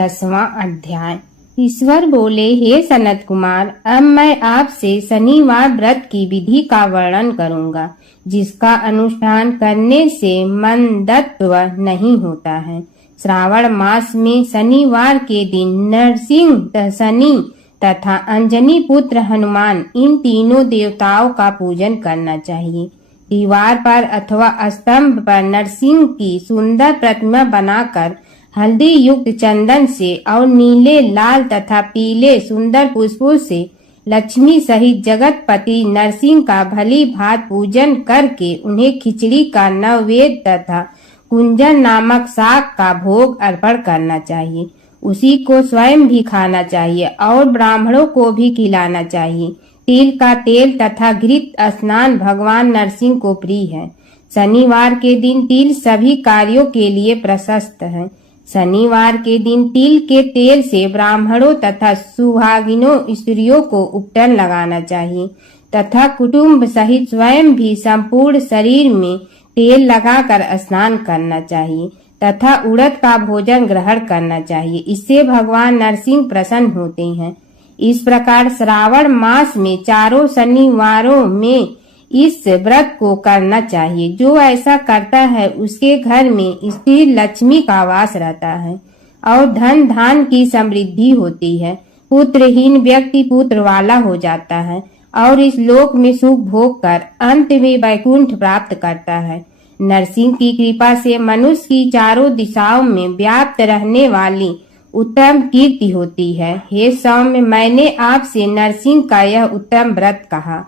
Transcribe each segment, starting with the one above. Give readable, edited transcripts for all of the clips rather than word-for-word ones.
10वां अध्याय। ईश्वर बोले, हे सनत कुमार, अब मैं आपसे शनिवार व्रत की विधि का वर्णन करूंगा, जिसका अनुष्ठान करने से मंदत्व नहीं होता है। श्रावण मास में शनिवार के दिन नरसिंह शनि तथा अंजनी पुत्र हनुमान, इन तीनों देवताओं का पूजन करना चाहिए। दीवार पर अथवा स्तंभ पर नरसिंह की सुंदर प्रतिमा बनाकर हल्दी युक्त चंदन से और नीले, लाल तथा पीले सुंदर पुष्पों से लक्ष्मी सहित जगतपति नरसिंह का भली भांति पूजन करके उन्हें खिचड़ी का नैवेद्य तथा कुंजन नामक शाक का भोग अर्पण करना चाहिए। उसी को स्वयं भी खाना चाहिए और ब्राह्मणों को भी खिलाना चाहिए। तिल का तेल तथा घृत स्नान भगवान नरसिंह को प्रिय है। शनिवार के दिन तिल सभी कार्यों के लिए प्रशस्त है। शनिवार के दिन तिल के तेल से ब्राह्मणों तथा सुहागिनों स्त्रियों को उपटन लगाना चाहिए तथा कुटुंब सहित स्वयं भी संपूर्ण शरीर में तेल लगाकर स्नान करना चाहिए तथा उड़द का भोजन ग्रहण करना चाहिए। इससे भगवान नरसिंह प्रसन्न होते हैं। इस प्रकार श्रावण मास में चारों शनिवारों में इस व्रत को करना चाहिए। जो ऐसा करता है उसके घर में स्थिर लक्ष्मी का वास रहता है और धन धान की समृद्धि होती है। पुत्रहीन व्यक्ति पुत्र वाला हो जाता है और इस लोक में सुख भोग कर अंत में वैकुंठ प्राप्त करता है। नरसिंह की कृपा से मनुष्य की चारों दिशाओं में व्याप्त रहने वाली उत्तम कीर्ति होती है। हे सौम्य, मैंने आपसे नरसिंह का यह उत्तम व्रत कहा।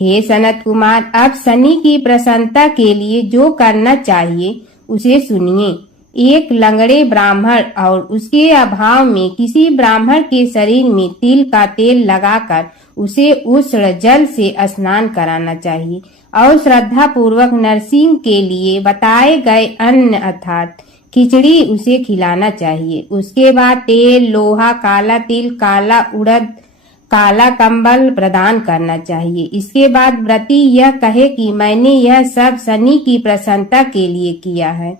हे सनत कुमार, अब शनि की प्रसन्नता के लिए जो करना चाहिए उसे सुनिए। एक लंगड़े ब्राह्मण और उसके अभाव में किसी ब्राह्मण के शरीर में तिल का तेल लगाकर उसे उष्ण जल से स्नान कराना चाहिए और श्रद्धा पूर्वक नरसिंह के लिए बताए गए अन्न अर्थात खिचड़ी उसे खिलाना चाहिए। उसके बाद तेल, लोहा, काला तिल, काला उड़द, काला कंबल प्रदान करना चाहिए। इसके बाद व्रती यह कहे कि मैंने यह सब शनि की प्रसन्नता के लिए किया है।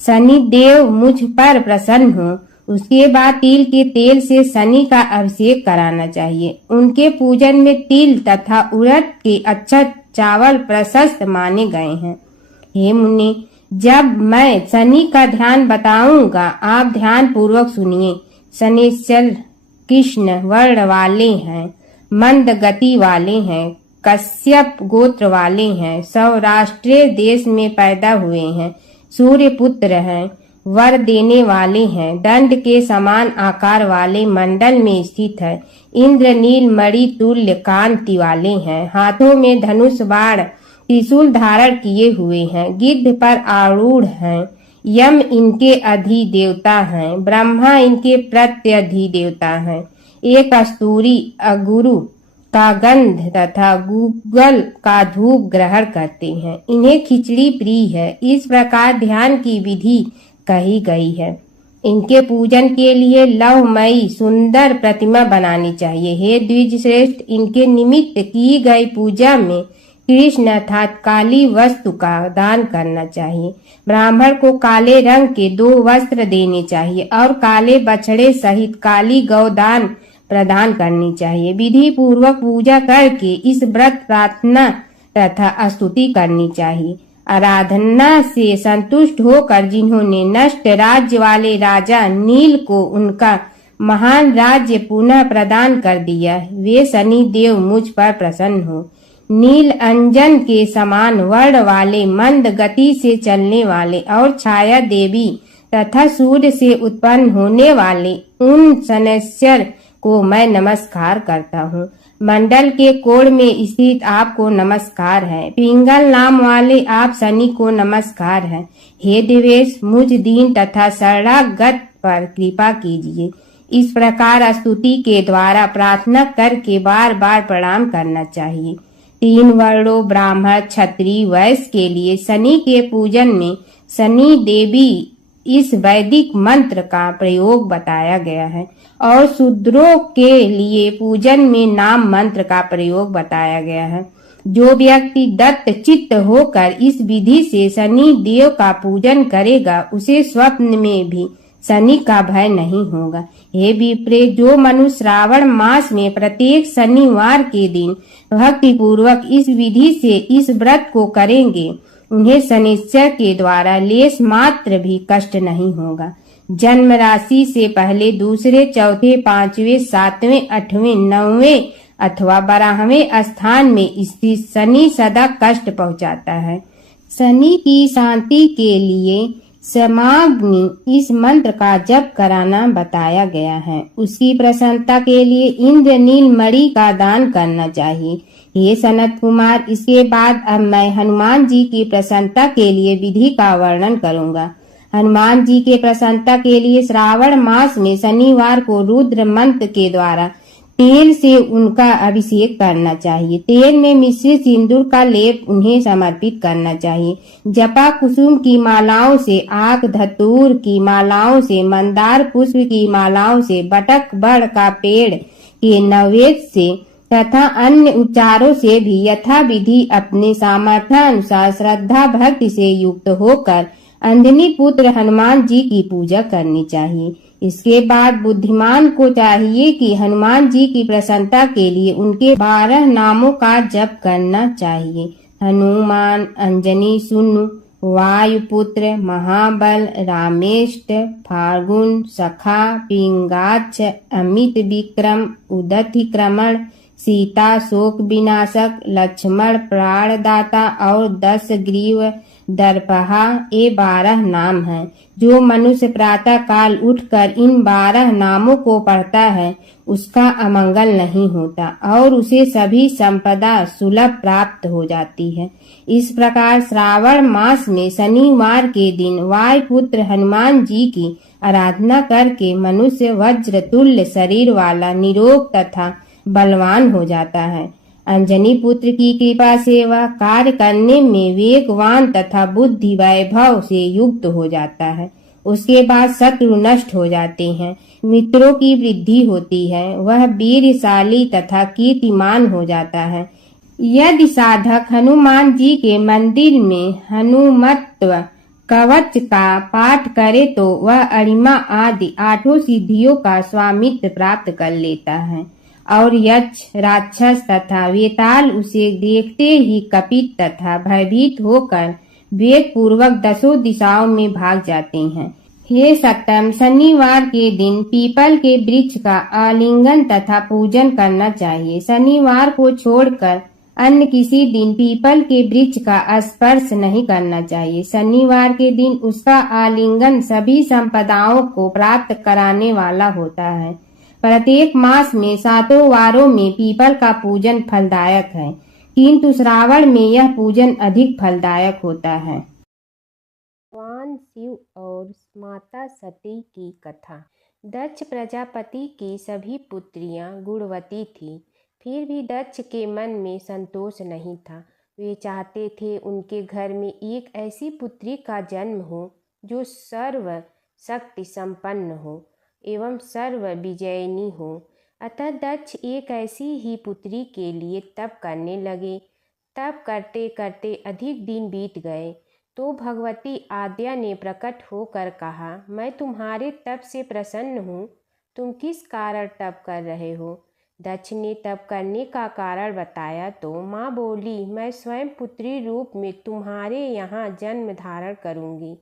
शनि देव मुझ पर प्रसन्न हो। उसके बाद तिल के तेल से शनि का अभिषेक कराना चाहिए। उनके पूजन में तिल तथा उड़द के अक्षत चावल प्रशस्त माने गए हैं। हे मुनि, जब मैं शनि का ध्यान बताऊंगा, आप ध्यान पूर्वक सुनिए। शनिश्चर कृष्ण वर्ण वाले हैं, मंद गति वाले हैं, कश्यप गोत्र वाले हैं, सौराष्ट्र देश में पैदा हुए हैं, सूर्य पुत्र हैं, वर देने वाले हैं, दंड के समान आकार वाले मंडल में स्थित है, इंद्र नील मणि तुल्य कांति वाले हैं, हाथों में धनुष बाण त्रिशूल धारण किए हुए हैं, गिद्ध पर आरूढ़ हैं, यम इनके अधिदेवता हैं, ब्रह्मा इनके प्रत्यधिदेवता हैं, एक कस्तूरी अगुरु का गंध तथा गूगल का धूप ग्रहण करते हैं। इन्हें खिचड़ी प्रिय है। इस प्रकार ध्यान की विधि कही गई है। इनके पूजन के लिए लौहमयी सुंदर प्रतिमा बनानी चाहिए। हे द्विज श्रेष्ठ, इनके निमित्त की गई पूजा में कृष्ण अर्थात काली वस्तु का दान करना चाहिए। ब्राह्मण को काले रंग के 2 वस्त्र देने चाहिए और काले बछड़े सहित काली गौदान प्रदान करनी चाहिए। विधि पूर्वक पूजा करके इस व्रत प्रार्थना तथा स्तुति करनी चाहिए। आराधना से संतुष्ट होकर जिन्होंने नष्ट राज्य वाले राजा नील को उनका महान राज्य पुनः प्रदान कर दिया, वे शनि देव मुझ पर प्रसन्न हो। नील अंजन के समान वर्ण वाले, मंद गति से चलने वाले और छाया देवी तथा सूर्य से उत्पन्न होने वाले उन शनैश्चर को मैं नमस्कार करता हूँ। मंडल के कोण में स्थित आपको नमस्कार है। पिंगल नाम वाले आप शनि को नमस्कार है। हे देवेश, मुझ दीन तथा शरणागत पर कृपा कीजिए। इस प्रकार स्तुति के द्वारा प्रार्थना करके बार बार प्रणाम करना चाहिए। 3 वर्णों ब्राह्मण, क्षत्रिय, वैश्य के लिए शनि के पूजन में शनि देवी इस वैदिक मंत्र का प्रयोग बताया गया है और शूद्रों के लिए पूजन में नाम मंत्र का प्रयोग बताया गया है। जो व्यक्ति दत्त चित्त होकर इस विधि से शनि देव का पूजन करेगा, उसे स्वप्न में भी शनि का भय नहीं होगा। हे विप्रे, जो मनुष्य श्रावण मास में प्रत्येक शनिवार के दिन भक्ति पूर्वक इस विधि से इस व्रत को करेंगे, उन्हें शनिश्चर के द्वारा लेश मात्र भी कष्ट नहीं होगा। जन्म राशि से पहले, दूसरे, चौथे, पांचवें, सातवें, आठवें, नौवें अथवा 12वें स्थान में स्थित शनि सदा कष्ट पहुंचाता है। शनि की शांति के लिए समाग्नि इस मंत्र का जप कराना बताया गया है। उसकी प्रसन्नता के लिए इंद्रनील मणि का दान करना चाहिए। हे सनत कुमार, इसके बाद अब मैं हनुमान जी की प्रसन्नता के लिए विधि का वर्णन करूंगा। हनुमान जी के प्रसन्नता के लिए श्रावण मास में शनिवार को रुद्र मंत्र के द्वारा तेल से उनका अभिषेक करना चाहिए। तेल में मिश्रित सिंदूर का लेप उन्हें समर्पित करना चाहिए। जपा कुसुम की मालाओं से, आक धतूर की मालाओं से, मंदार पुष्प की मालाओं से, बटक बड़ का पेड़ के नैवेद्य से तथा अन्य उपचारों से भी यथा विधि अपने सामर्थ्य अनुसार श्रद्धा भक्ति से युक्त होकर अंजनी पुत्र हनुमान जी की पूजा करनी चाहिए। इसके बाद बुद्धिमान को चाहिए कि हनुमान जी की प्रसन्नता के लिए उनके 12 नामों का जप करना चाहिए। हनुमान, अंजनी सुनु, वायुपुत्र, महाबल, रामेष्ट, फाल्गुन, सखा, पिंगाक्ष, अमित विक्रम, उदतिक्रमण, सीता शोक विनाशक, लक्ष्मण प्राणदाता और 10 ग्रीव दर्पहा, ये 12 नाम हैं। जो मनुष्य प्रातः काल उठकर इन 12 नामों को पढ़ता है, उसका अमंगल नहीं होता और उसे सभी संपदा सुलभ प्राप्त हो जाती है। इस प्रकार श्रावण मास में शनिवार के दिन वायुपुत्र हनुमान जी की आराधना करके मनुष्य वज्र तुल्य शरीर वाला, निरोग तथा बलवान हो जाता है। अंजनी पुत्र की कृपा से वह कार्य करने में वेगवान तथा बुद्धि वैभव से युक्त हो जाता है। उसके बाद शत्रु नष्ट हो जाते हैं, मित्रों की वृद्धि होती है, वह वीरशाली तथा कीर्तिमान हो जाता है। यदि साधक हनुमान जी के मंदिर में हनुमत्व कवच का पाठ करे तो वह अरिमा आदि 8 सिद्धियों का स्वामित्व प्राप्त कर लेता है और यक्ष, राक्षस तथा वेताल उसे देखते ही कपित तथा भयभीत होकर वेग पूर्वक 10 दिशाओं में भाग जाते हैं। हे सत्तम, शनिवार के दिन पीपल के वृक्ष का आलिंगन तथा पूजन करना चाहिए। शनिवार को छोड़कर अन्य किसी दिन पीपल के वृक्ष का स्पर्श नहीं करना चाहिए। शनिवार के दिन उसका आलिंगन सभी संपदाओं को प्राप्त कराने वाला होता है। प्रत्येक मास में 7 वारों में पीपल का पूजन फलदायक है, किंतु श्रावण में यह पूजन अधिक फलदायक होता है। भगवान शिव और माता सती की कथा। दक्ष प्रजापति की सभी पुत्रियां गुणवती थीं, फिर भी दक्ष के मन में संतोष नहीं था। वे चाहते थे उनके घर में एक ऐसी पुत्री का जन्म हो जो सर्व शक्ति संपन्न हो एवं सर्व विजयिनी हो। अतः दक्ष एक ऐसी ही पुत्री के लिए तप करने लगे। तप करते करते अधिक दिन बीत गए तो भगवती आद्या ने प्रकट होकर कहा, मैं तुम्हारे तप से प्रसन्न हूँ। तुम किस कारण तप कर रहे हो? दक्ष ने तप करने का कारण बताया तो माँ बोली, मैं स्वयं पुत्री रूप में तुम्हारे यहाँ जन्म धारण करूँगी।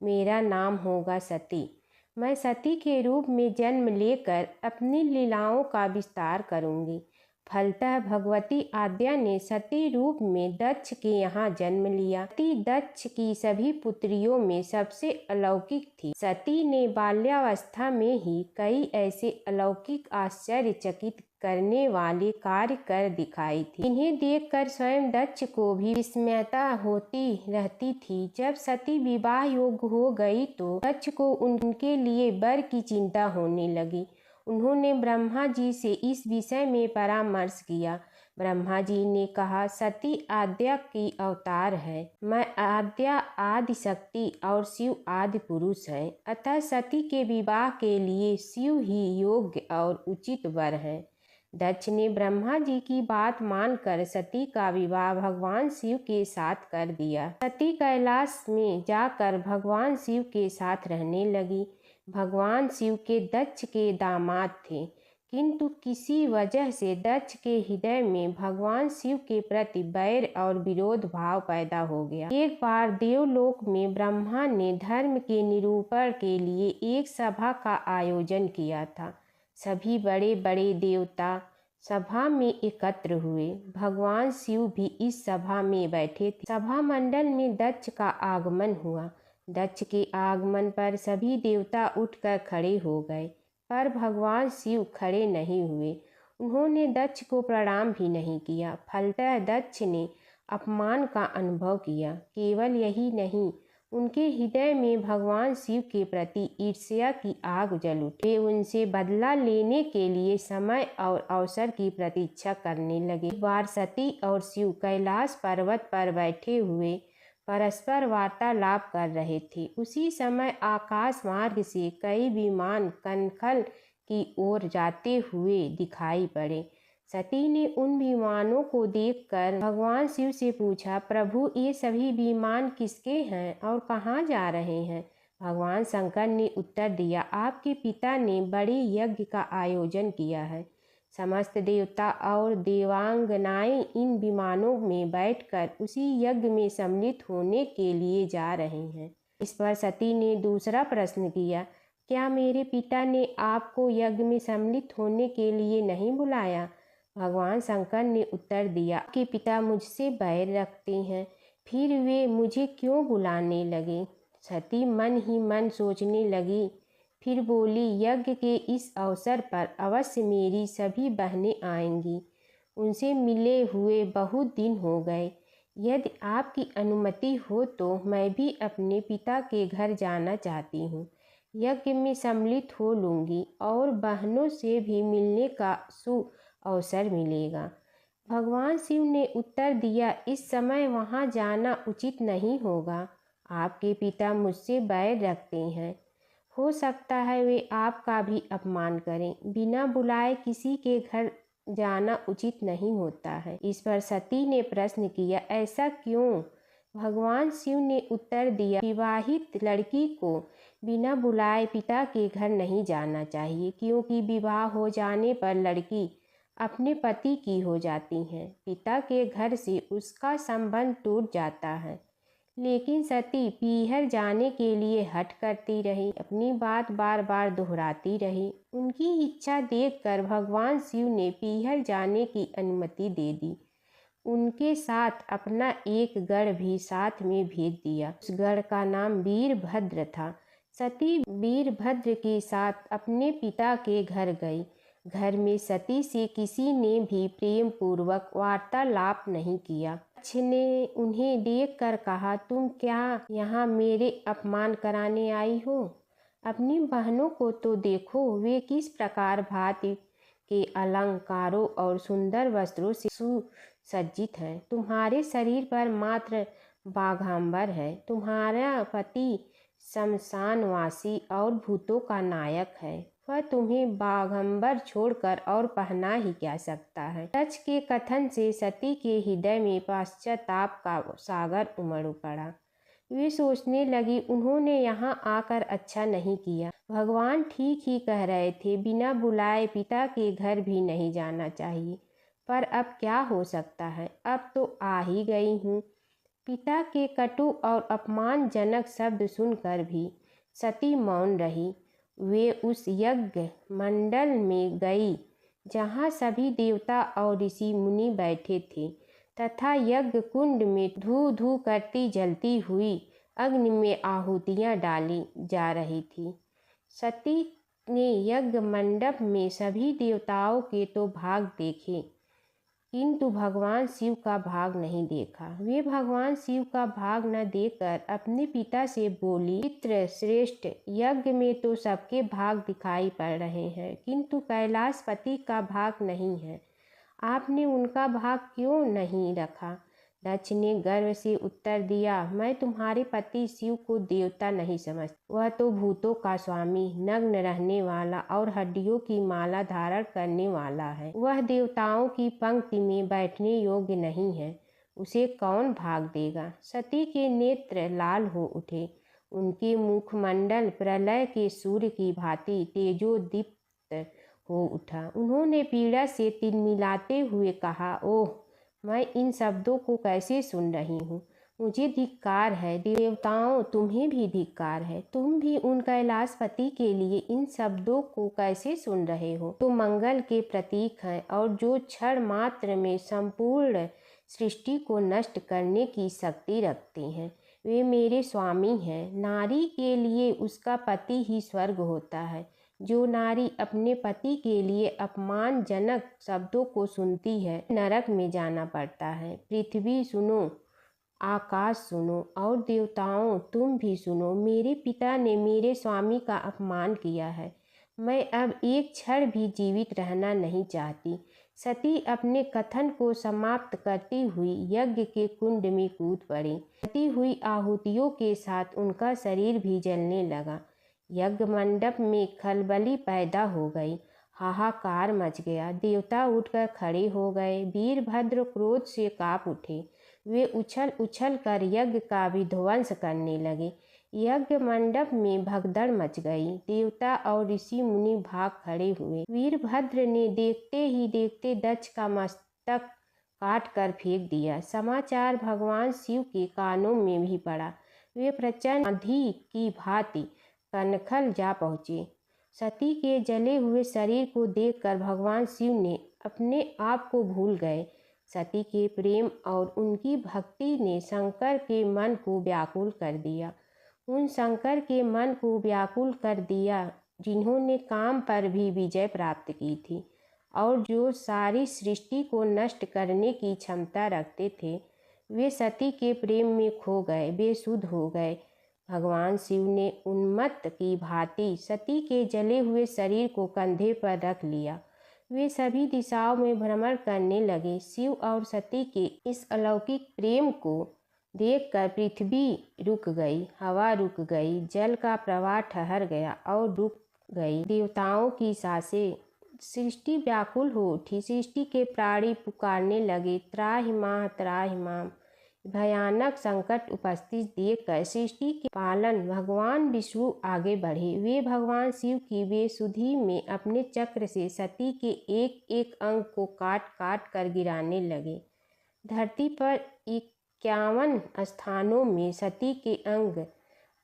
मेरा नाम होगा सती। मैं सती के रूप में जन्म लेकर अपनी लीलाओं का विस्तार करूँगी। फलतः भगवती आद्या ने सती रूप में दक्ष के यहाँ जन्म लिया। सती दक्ष की सभी पुत्रियों में सबसे अलौकिक थी। सती ने बाल्यावस्था में ही कई ऐसे अलौकिक आश्चर्यचकित करने वाले कार्य कर दिखाई थी, इन्हें देखकर स्वयं दक्ष को भी विस्मयता होती रहती थी। जब सती विवाह योग्य हो गई तो दक्ष को उनके लिए वर की चिंता होने लगी। उन्होंने ब्रह्मा जी से इस विषय में परामर्श किया। ब्रह्मा जी ने कहा, सती आद्या की अवतार है। मैं आद्या आदि शक्ति और शिव आदि पुरुष है। अतः सती के विवाह के लिए शिव ही योग्य और उचित वर है। दक्ष ने ब्रह्मा जी की बात मानकर सती का विवाह भगवान शिव के साथ कर दिया। सती कैलाश में जाकर भगवान शिव के साथ रहने लगी। भगवान शिव के दक्ष के दामाद थे, किंतु किसी वजह से दक्ष के हृदय में भगवान शिव के प्रति बैर और विरोध भाव पैदा हो गया। एक बार देवलोक में ब्रह्मा ने धर्म के निरूपण के लिए एक सभा का आयोजन किया था। सभी बड़े बड़े देवता सभा में एकत्र हुए। भगवान शिव भी इस सभा में बैठे थे। सभा मंडल में दक्ष का आगमन हुआ। दक्ष के आगमन पर सभी देवता उठकर खड़े हो गए, पर भगवान शिव खड़े नहीं हुए। उन्होंने दक्ष को प्रणाम भी नहीं किया। फलतः दक्ष ने अपमान का अनुभव किया। केवल यही नहीं, उनके हृदय में भगवान शिव के प्रति ईर्ष्या की आग जल उठी। वे उनसे बदला लेने के लिए समय और अवसर की प्रतीक्षा करने लगे। एक बार सती और शिव कैलाश पर्वत पर बैठे हुए परस्पर वार्तालाप कर रहे थे। उसी समय आकाश मार्ग से कई विमान कनखल की ओर जाते हुए दिखाई पड़े। सती ने उन विमानों को देखकर भगवान शिव से पूछा, प्रभु ये सभी विमान किसके हैं और कहाँ जा रहे हैं? भगवान शंकर ने उत्तर दिया, आपके पिता ने बड़े यज्ञ का आयोजन किया है। समस्त देवता और देवांगनाएं इन विमानों में बैठकर उसी यज्ञ में सम्मिलित होने के लिए जा रहे हैं। इस पर सती ने दूसरा प्रश्न किया, क्या मेरे पिता ने आपको यज्ञ में सम्मिलित होने के लिए नहीं बुलाया? भगवान शंकर ने उत्तर दिया, आपके पिता मुझसे बैर रखते हैं, फिर वे मुझे क्यों बुलाने लगे? सती मन ही मन सोचने लगी, फिर बोली, यज्ञ के इस अवसर पर अवश्य मेरी सभी बहनें आएंगी। उनसे मिले हुए बहुत दिन हो गए। यदि आपकी अनुमति हो तो मैं भी अपने पिता के घर जाना चाहती हूँ। यज्ञ में सम्मिलित हो लूँगी और बहनों से भी मिलने का अवसर मिलेगा। भगवान शिव ने उत्तर दिया, इस समय वहाँ जाना उचित नहीं होगा। आपके पिता मुझसे बैर रखते हैं। हो सकता है वे आपका भी अपमान करें। बिना बुलाए किसी के घर जाना उचित नहीं होता है। इस पर सती ने प्रश्न किया, ऐसा क्यों? भगवान शिव ने उत्तर दिया, विवाहित लड़की को बिना बुलाए पिता के घर नहीं जाना चाहिए, क्योंकि विवाह हो जाने पर लड़की अपने पति की हो जाती है। पिता के घर से उसका संबंध टूट जाता है। लेकिन सती पीहर जाने के लिए हठ करती रही, अपनी बात बार बार दोहराती रही। उनकी इच्छा देखकर भगवान शिव ने पीहर जाने की अनुमति दे दी। उनके साथ अपना एक गढ़ भी साथ में भेज दिया। उस गढ़ का नाम वीरभद्र था। सती वीरभद्र के साथ अपने पिता के घर गई। घर में सती से किसी ने भी प्रेम पूर्वक वार्तालाप नहीं किया। दक्ष ने उन्हें देखकर कहा, तुम क्या यहाँ मेरे अपमान कराने आई हो? अपनी बहनों को तो देखो, वे किस प्रकार भांति के अलंकारों और सुंदर वस्त्रों से सुसज्जित हैं। तुम्हारे शरीर पर मात्र बाघांबर है। तुम्हारा पति शमशानवासी और भूतों का नायक है। वह तुम्हें बाघंबर छोड़कर और पहना ही क्या सकता है। दक्ष के कथन से सती के हृदय में पश्चाताप का सागर उमड़ पड़ा। वे सोचने लगी, उन्होंने यहाँ आकर अच्छा नहीं किया। भगवान ठीक ही कह रहे थे, बिना बुलाए पिता के घर भी नहीं जाना चाहिए। पर अब क्या हो सकता है, अब तो आ ही गई हूँ। पिता के कटु और अपमानजनक शब्द सुनकर भी सती मौन रही। वे उस यज्ञ मंडल में गई जहाँ सभी देवता और ऋषि मुनि बैठे थे, तथा यज्ञ कुंड में धू धू करती जलती हुई अग्नि में आहुतियाँ डाली जा रही थी। सती ने यज्ञ मंडप में सभी देवताओं के तो भाग देखे, किंतु भगवान शिव का भाग नहीं देखा। वे भगवान शिव का भाग न देखकर अपने पिता से बोली, पितृ श्रेष्ठ, यज्ञ में तो सबके भाग दिखाई पड़ रहे हैं, किंतु कैलाशपति का भाग नहीं है। आपने उनका भाग क्यों नहीं रखा? दक्ष ने गर्व से उत्तर दिया, मैं तुम्हारे पति शिव को देवता नहीं समझता। वह तो भूतों का स्वामी, नग्न रहने वाला और हड्डियों की माला धारण करने वाला है। वह देवताओं की पंक्ति में बैठने योग्य नहीं है। उसे कौन भाग देगा? सती के नेत्र लाल हो उठे। उनके मुखमंडल प्रलय के सूर्य की भांति तेजोदीप्त हो उठा। उन्होंने पीड़ा से तिलमिलाते हुए कहा, ओह, मैं इन शब्दों को कैसे सुन रही हूँ। मुझे धिक्कार है। देवताओं, तुम्हें भी धिक्कार है। तुम भी उन कैलाशपति के लिए इन शब्दों को कैसे सुन रहे हो। तो मंगल के प्रतीक हैं और जो क्षण मात्र में संपूर्ण सृष्टि को नष्ट करने की शक्ति रखते हैं। वे मेरे स्वामी हैं। नारी के लिए उसका पति ही स्वर्ग होता है। जो नारी अपने पति के लिए अपमानजनक शब्दों को सुनती है, नरक में जाना पड़ता है। पृथ्वी सुनो, आकाश सुनो और देवताओं तुम भी सुनो। मेरे पिता ने मेरे स्वामी का अपमान किया है। मैं अब एक क्षण भी जीवित रहना नहीं चाहती। सती अपने कथन को समाप्त करती हुई यज्ञ के कुंड में कूद पड़ी। जलती हुई आहुतियों के साथ उनका शरीर भी जलने लगा। यज्ञ मंडप में खलबली पैदा हो गई। हाहाकार मच गया। देवता उठकर खड़े हो गए। वीरभद्र क्रोध से कांप उठे। वे उछल उछल कर यज्ञ का विध्वंस करने लगे। यज्ञ मंडप में भगदड़ मच गई। देवता और ऋषि मुनि भाग खड़े हुए। वीरभद्र ने देखते ही देखते दक्ष का मस्तक काट कर फेंक दिया। समाचार भगवान शिव के कानों में भी पड़ा। वे प्रचंड आंधी की भांति कनखल जा पहुँचे। सती के जले हुए शरीर को देखकर भगवान शिव ने अपने आप को भूल गए। सती के प्रेम और उनकी भक्ति ने शंकर के मन को व्याकुल कर दिया। उन शंकर के मन को व्याकुल कर दिया जिन्होंने काम पर भी विजय प्राप्त की थी और जो सारी सृष्टि को नष्ट करने की क्षमता रखते थे। वे सती के प्रेम में खो गए, बेसुध हो गए। भगवान शिव ने उन्मत्त की भांति सती के जले हुए शरीर को कंधे पर रख लिया। वे सभी दिशाओं में भ्रमण करने लगे। शिव और सती के इस अलौकिक प्रेम को देखकर पृथ्वी रुक गई, हवा रुक गई, जल का प्रवाह ठहर गया और रुक गई। देवताओं की सांसें, सृष्टि व्याकुल हो उठी। सृष्टि के प्राणी पुकारने लगे, त्राहि मां त्राहि मां। भयानक संकट उपस्थित देखकर सृष्टि के पालन भगवान विष्णु आगे बढ़े। वे भगवान शिव की बेसुधी में अपने चक्र से सती के एक एक अंग को काट काट कर गिराने लगे। धरती पर 51 स्थानों में सती के अंग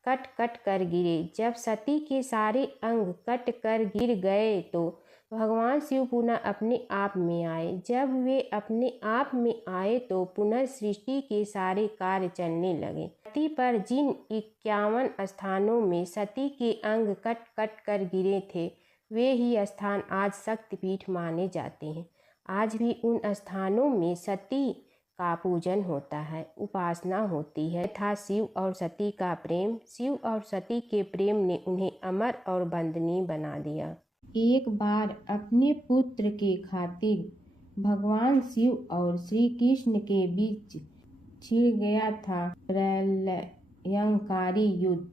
कट कट कर गिरे। जब सती के सारे अंग कट कर गिर गए तो भगवान शिव पुनः अपने आप में आए। जब वे अपने आप में आए तो पुनः सृष्टि के सारे कार्य चलने लगे। धरती पर जिन 51 स्थानों में सती के अंग कट कट कर गिरे थे, वे ही स्थान आज शक्तिपीठ माने जाते हैं। आज भी उन स्थानों में सती का पूजन होता है, उपासना होती है तथा शिव और सती का प्रेम, शिव और सती के प्रेम ने उन्हें अमर और वंदनीय बना दिया। एक बार अपने पुत्र के खातिर भगवान शिव और श्री कृष्ण के बीच छिड़ गया था प्रलयंकारी युद्ध।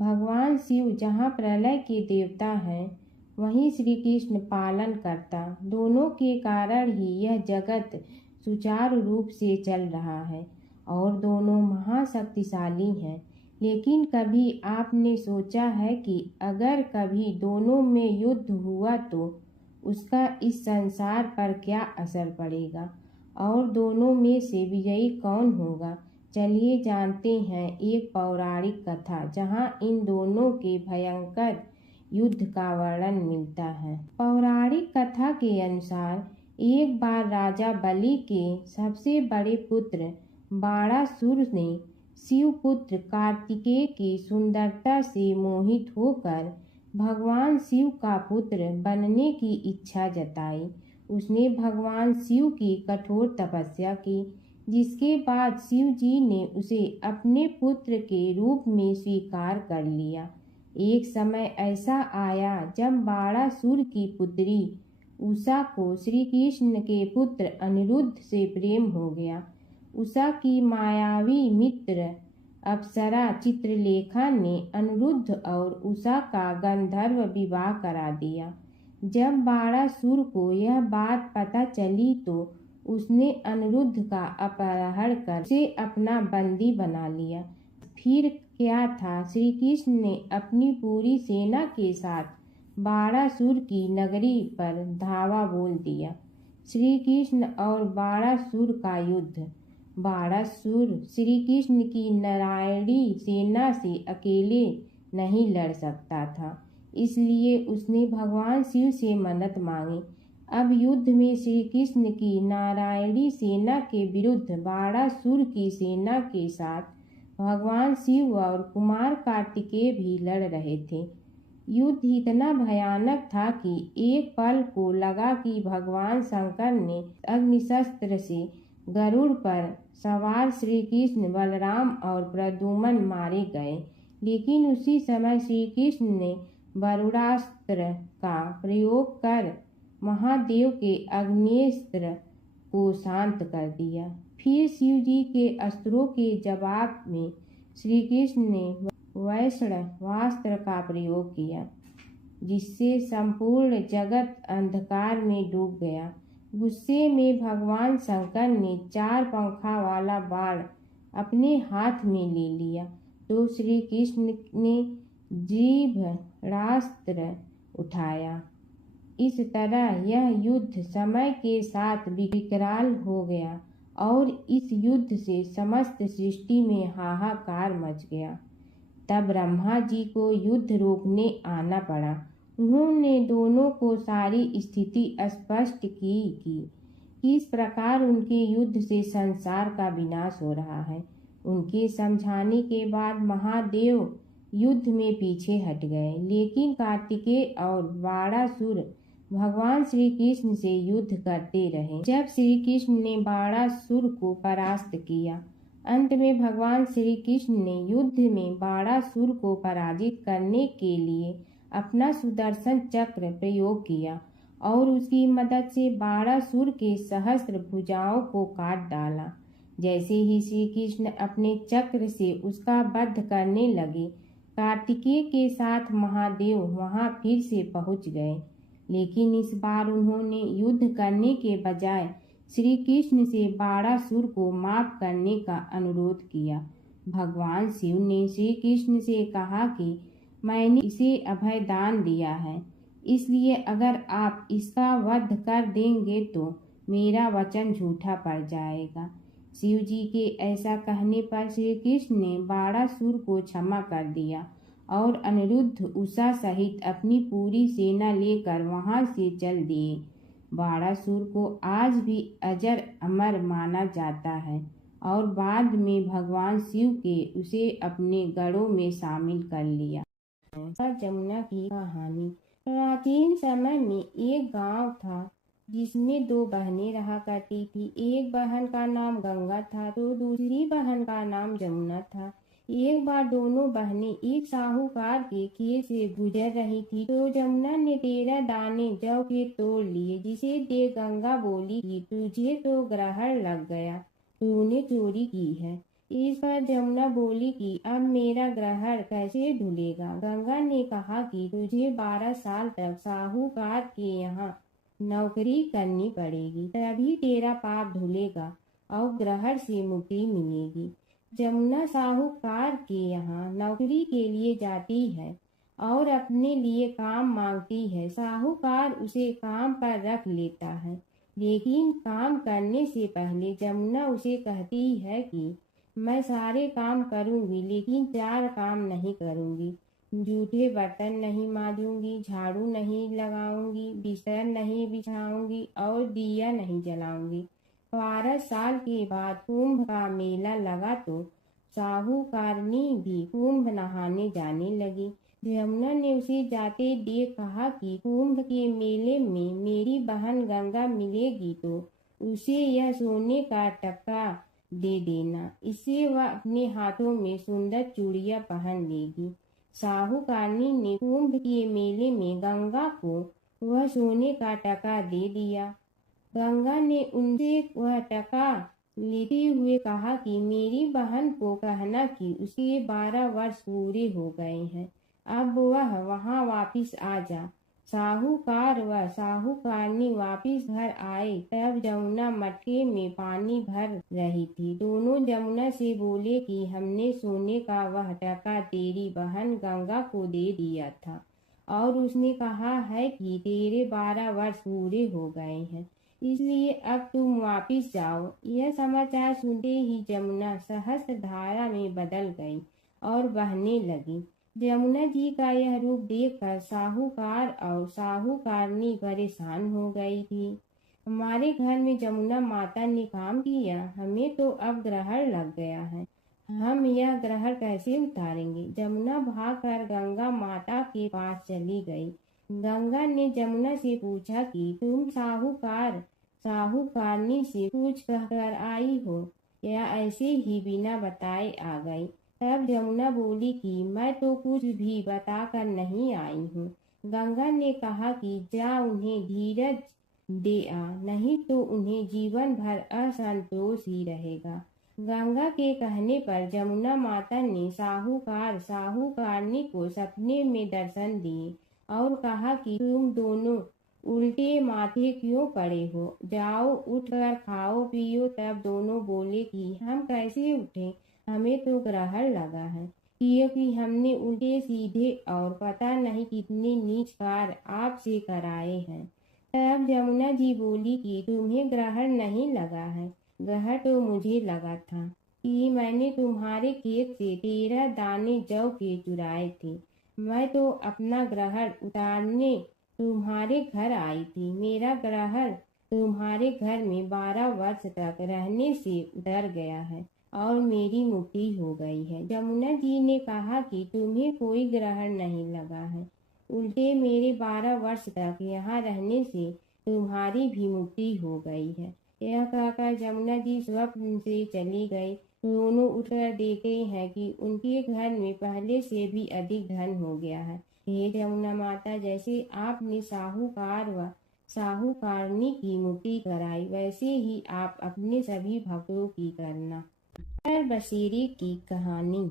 भगवान शिव जहाँ प्रलय के देवता हैं, वहीं श्री कृष्ण पालन करता। दोनों के कारण ही यह जगत सुचारू रूप से चल रहा है और दोनों महाशक्तिशाली हैं। लेकिन कभी आपने सोचा है कि अगर कभी दोनों में युद्ध हुआ तो उसका इस संसार पर क्या असर पड़ेगा और दोनों में से विजयी कौन होगा? चलिए जानते हैं एक पौराणिक कथा जहां इन दोनों के भयंकर युद्ध का वर्णन मिलता है। पौराणिक कथा के अनुसार एक बार राजा बलि के सबसे बड़े पुत्र बाणासुर ने शिवपुत्र कार्तिकेय की सुंदरता से मोहित होकर भगवान शिव का पुत्र बनने की इच्छा जताई। उसने भगवान शिव की कठोर तपस्या की, जिसके बाद शिव जी ने उसे अपने पुत्र के रूप में स्वीकार कर लिया। एक समय ऐसा आया जब बाणासुर की पुत्री उषा को श्री कृष्ण के पुत्र अनिरुद्ध से प्रेम हो गया। उषा की मायावी मित्र अप्सरा चित्रलेखा ने अनिरुद्ध और उषा का गंधर्व विवाह करा दिया। जब बाणासुर को यह बात पता चली तो उसने अनिरुद्ध का अपहरण कर उसे अपना बंदी बना लिया। फिर क्या था। श्री कृष्ण ने अपनी पूरी सेना के साथ बाणासुर की नगरी पर धावा बोल दिया। श्री कृष्ण और बाणासुर का युद्ध। बाणासुर श्री कृष्ण की नारायणी सेना से अकेले नहीं लड़ सकता था, इसलिए उसने भगवान शिव से मदद मांगी। अब युद्ध में श्री कृष्ण की नारायणी सेना के विरुद्ध बाणासुर की सेना के साथ भगवान शिव और कुमार कार्तिकेय भी लड़ रहे थे। युद्ध इतना भयानक था कि एक पल को लगा कि भगवान शंकर ने अग्निशस्त्र से गरुड़ पर सवार श्री कृष्ण, बलराम और प्रद्युम्न मारे गए, लेकिन उसी समय श्री कृष्ण ने वरुणास्त्र का प्रयोग कर महादेव के अग्नेस्त्र को शांत कर दिया। फिर शिव जी के अस्त्रों के जवाब में श्री कृष्ण ने वैष्णवास्त्र का प्रयोग किया, जिससे संपूर्ण जगत अंधकार में डूब गया। गुस्से में भगवान शंकर ने 4 पंखा वाला बाण अपने हाथ में ले लिया, तो श्री कृष्ण ने जीभरास्त्र उठाया। इस तरह यह युद्ध समय के साथ विकराल हो गया और इस युद्ध से समस्त सृष्टि में हाहाकार मच गया। तब ब्रह्मा जी को युद्ध रोकने आना पड़ा। उन्होंने दोनों को सारी स्थिति स्पष्ट की कि किस प्रकार उनके युद्ध से संसार का विनाश हो रहा है। उनके समझाने के बाद महादेव युद्ध में पीछे हट गए, लेकिन कार्तिकेय और बाणासुर भगवान श्री कृष्ण से युद्ध करते रहे। जब श्री कृष्ण ने बाणासुर को परास्त किया, अंत में भगवान श्री कृष्ण ने युद्ध में बाणासुर को पराजित करने के लिए अपना सुदर्शन चक्र प्रयोग किया और उसकी मदद से बाणासुर के सहस्त्र भुजाओं को काट डाला। जैसे ही श्री कृष्ण अपने चक्र से उसका वध करने लगे, कार्तिकेय के साथ महादेव वहां फिर से पहुंच गए, लेकिन इस बार उन्होंने युद्ध करने के बजाय श्री कृष्ण से बाणासुर को माफ करने का अनुरोध किया। भगवान शिव ने श्री कृष्ण से कहा कि मैंने इसे अभय दान दिया है, इसलिए अगर आप इसका वध कर देंगे तो मेरा वचन झूठा पड़ जाएगा। शिव जी के ऐसा कहने पर श्री कृष्ण ने बाणासुर को क्षमा कर दिया और अनिरुद्ध, उषा सहित अपनी पूरी सेना लेकर वहां से चल दिए। बाणासुर को आज भी अजर अमर माना जाता है और बाद में भगवान शिव के उसे अपने गढ़ों में शामिल कर लिया। जमुना की कहानी। प्राचीन समय में एक गांव था जिसमें 2 बहनें रहा करती थी। एक बहन का नाम गंगा था तो दूसरी बहन का नाम जमुना था। एक बार दोनों बहनें एक साहूकार के खेत से गुजर रही थी तो जमुना ने 13 दाने जौ के तोड़ लिए, जिसे देख गंगा बोली कि तुझे तो ग्रहण लग गया, तूने चोरी की है। इस पर जमुना बोली कि अब मेरा ग्रहण कैसे धुलेगा। गंगा ने कहा कि तुझे 12 साल तक साहूकार के यहाँ नौकरी करनी पड़ेगी, तभी तेरा पाप धुलेगा और ग्रहण से मुक्ति मिलेगी। जमुना साहूकार के यहाँ नौकरी के लिए जाती है और अपने लिए काम मांगती है। साहूकार उसे काम पर रख लेता है, लेकिन काम करने से पहले जमुना उसे कहती है कि मैं सारे काम करूंगी, लेकिन 4 काम नहीं करूंगी। जूठे बर्तन नहीं मांजूंगी, झाड़ू नहीं लगाऊंगी, बिस्तर नहीं बिछाऊंगी और दिया नहीं जलाऊंगी। 12 साल के बाद कुंभ का मेला लगा तो साहूकारनी भी कुंभ नहाने जाने लगी। जमुना ने उसे जाते देख कहा कि कुंभ के मेले में मेरी बहन गंगा मिलेगी तो उसे यह सोने का टक्का दे देना, इससे वह अपने हाथों में सुंदर चूड़ियां पहन लेगी। साहूकारनी ने कुंभ के मेले में गंगा को वह सोने का टका दे दिया। गंगा ने उनसे वह टका लेते हुए कहा कि मेरी बहन को कहना कि उसके 12 वर्ष पूरे हो गए हैं, अब वह वहां वापिस आ जा। साहूकार व साहूकारनी वापिस घर आए तब जमुना मटके में पानी भर रही थी। दोनों जमुना से बोले कि हमने सोने का वह टका तेरी बहन गंगा को दे दिया था और उसने कहा है कि तेरे 12 वर्ष पूरे हो गए हैं, इसलिए अब तुम वापिस जाओ। यह समाचार सुनते ही जमुना सहस्त्र धारा में बदल गई और बहने लगी। जमुना जी का यह रूप देखकर साहूकार और साहूकारनी परेशान हो गई थी। हमारे घर में जमुना माता ने काम किया, हमें तो अब ग्रहण लग गया है, हम यह ग्रहण कैसे उतारेंगे। जमुना भागकर गंगा माता के पास चली गई। गंगा ने जमुना से पूछा कि तुम साहूकार साहूकारनी से पूछ कर आई हो या ऐसे ही बिना बताए आ गई। तब जमुना बोली कि मैं तो कुछ भी बताकर नहीं आई हूँ। गंगा ने कहा कि जा उन्हें धीरज दे आ, नहीं तो उन्हें जीवन भर असंतोष ही रहेगा। गंगा के कहने पर जमुना माता ने साहूकार साहूकारनी को सपने में दर्शन दिए और कहा कि तुम दोनों उल्टे माथे क्यों पड़े हो, जाओ उठकर खाओ पियो। तब दोनों बोले कि हम कैसे उठें, हमें तो ग्रहण लगा है, क्योंकि हमने उल्टे सीधे और पता नहीं कितने नीच कार्य आपसे कराए हैं। तब जमुना जी बोली कि तुम्हें ग्रहण नहीं लगा है, ग्रहण तो मुझे लगा था कि मैंने तुम्हारे खेत से 13 दाने जौ के चुराए थे। मैं तो अपना ग्रहण उतारने तुम्हारे घर आई थी। मेरा ग्रहण तुम्हारे घर में 12 वर्ष तक रहने से उतर गया है और मेरी मुक्ति हो गई है। जमुना जी ने कहा कि तुम्हें कोई ग्रहण नहीं लगा है, उल्टे मेरे 12 वर्ष तक यहाँ रहने से तुम्हारी भी मुक्ति हो गई है। यह कहकर जमुना जी स्वप्न से चली गई। दोनों उठकर देखते हैं कि उनके घर में पहले से भी अधिक धन हो गया है। हे जमुना माता, जैसे आपने साहूकार व साहूकारनी की मुक्ति कराई, वैसे ही आप अपने सभी भक्तों की करना। बसेरे की कहानी।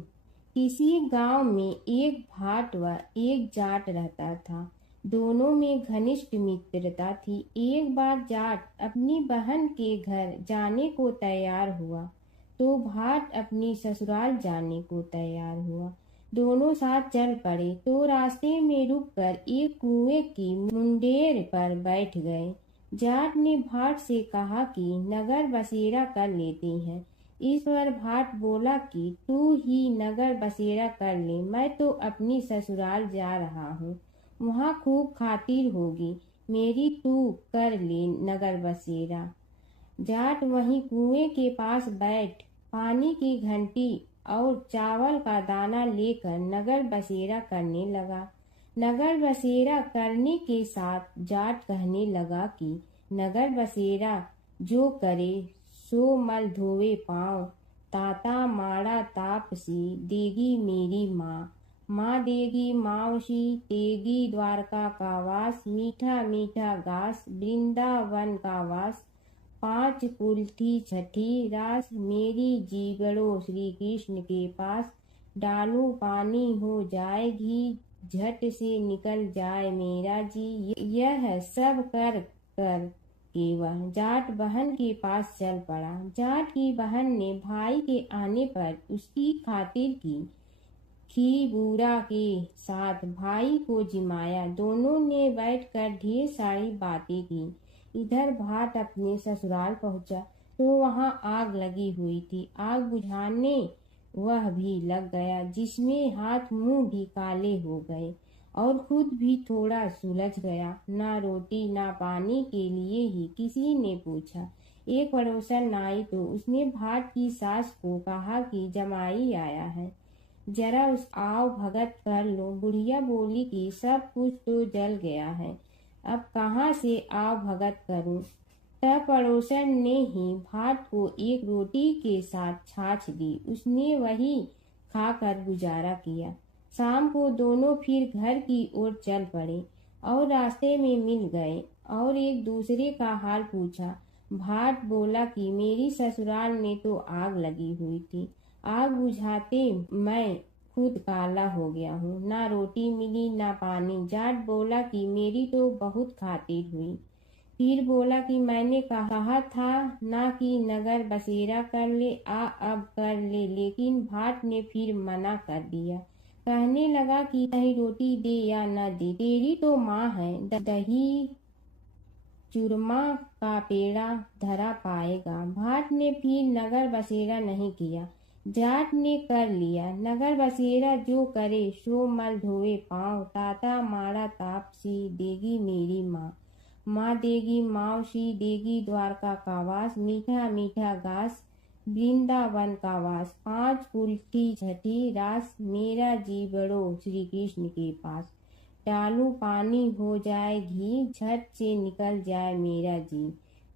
किसी गांव में एक भाट व एक जाट रहता था। दोनों में घनिष्ठ मित्रता थी। एक बार जाट अपनी बहन के घर जाने को तैयार हुआ तो भाट अपनी ससुराल जाने को तैयार हुआ। दोनों साथ चल पड़े तो रास्ते में रुककर एक कुएं की मुंडेर पर बैठ गए। जाट ने भाट से कहा कि नगर बसेरा कर लेते हैं। इस पर भाट बोला कि तू ही नगर बसेरा कर ले, मैं तो अपनी ससुराल जा रहा हूँ, वहाँ खूब खातिर होगी मेरी, तू कर ले नगर बसेरा। जाट वहीं कुएं के पास बैठ पानी की घंटी और चावल का दाना लेकर नगर बसेरा करने लगा। नगर बसेरा करने के साथ जाट कहने लगा कि नगर बसेरा जो करे सो मल धोवे पाँव, ताता माड़ा तापसी देगी मेरी माँ, माँ देगी मावशी तेगी द्वारका का वास, मीठा मीठा घास वृंदावन का वास, 5 कुल्थी छठी रास, मेरी जीगड़ो श्री कृष्ण के पास, डालू पानी हो जाएगी झट से निकल जाए मेरा जी। यह सब कर कर कि वह जाट बहन के पास चल पड़ा। जाट की बहन ने भाई के आने पर उसकी खातिर की। खी बूरा के साथ भाई को जिमाया। दोनों ने बैठकर ढेर सारी बातें की। इधर भाट अपने ससुराल पहुंचा तो वहां आग लगी हुई थी। आग बुझाने वह भी लग गया, जिसमें हाथ मुंह भी काले हो गए और खुद भी थोड़ा सुलझ गया। ना रोटी ना पानी के लिए ही किसी ने पूछा। एक पड़ोसन आई तो उसने भाट की सास को कहा कि जमाई आया है, जरा उस आओ भगत कर लो। बुढ़िया बोली कि सब कुछ तो जल गया है, अब कहाँ से आओ भगत करूं। तब पड़ोसन ने ही भाट को एक रोटी के साथ छाछ दी। उसने वही खाकर गुजारा किया। शाम को दोनों फिर घर की ओर चल पड़े और रास्ते में मिल गए और एक दूसरे का हाल पूछा। भाट बोला कि मेरी ससुराल में तो आग लगी हुई थी, आग बुझाते मैं खुद काला हो गया हूँ। ना रोटी मिली ना पानी। जाट बोला कि मेरी तो बहुत खातिर हुई। फिर बोला कि मैंने कहा था ना कि नगर बसेरा कर ले, अब कर ले, लेकिन भाट ने फिर मना कर दिया। कहने लगा कि चाहे रोटी दे या न दे, तेरी तो माँ है, दही चूरमा का पेड़ा धरा पाएगा। भाट ने फिर नगर बसेरा नहीं किया, जाट ने कर लिया। नगर बसेरा जो करे सो मल धोए पाँव, ताता माड़ा तापसी देगी मेरी माँ। माँ देगी मावशी देगी द्वारका का वास, मीठा मीठा घास वृंदावन का वास। 5 कुल्ठी छठी रास, मेरा जी बड़ो श्री कृष्ण के पास। डालू पानी हो जाए घी, झट से निकल जाए मेरा जी।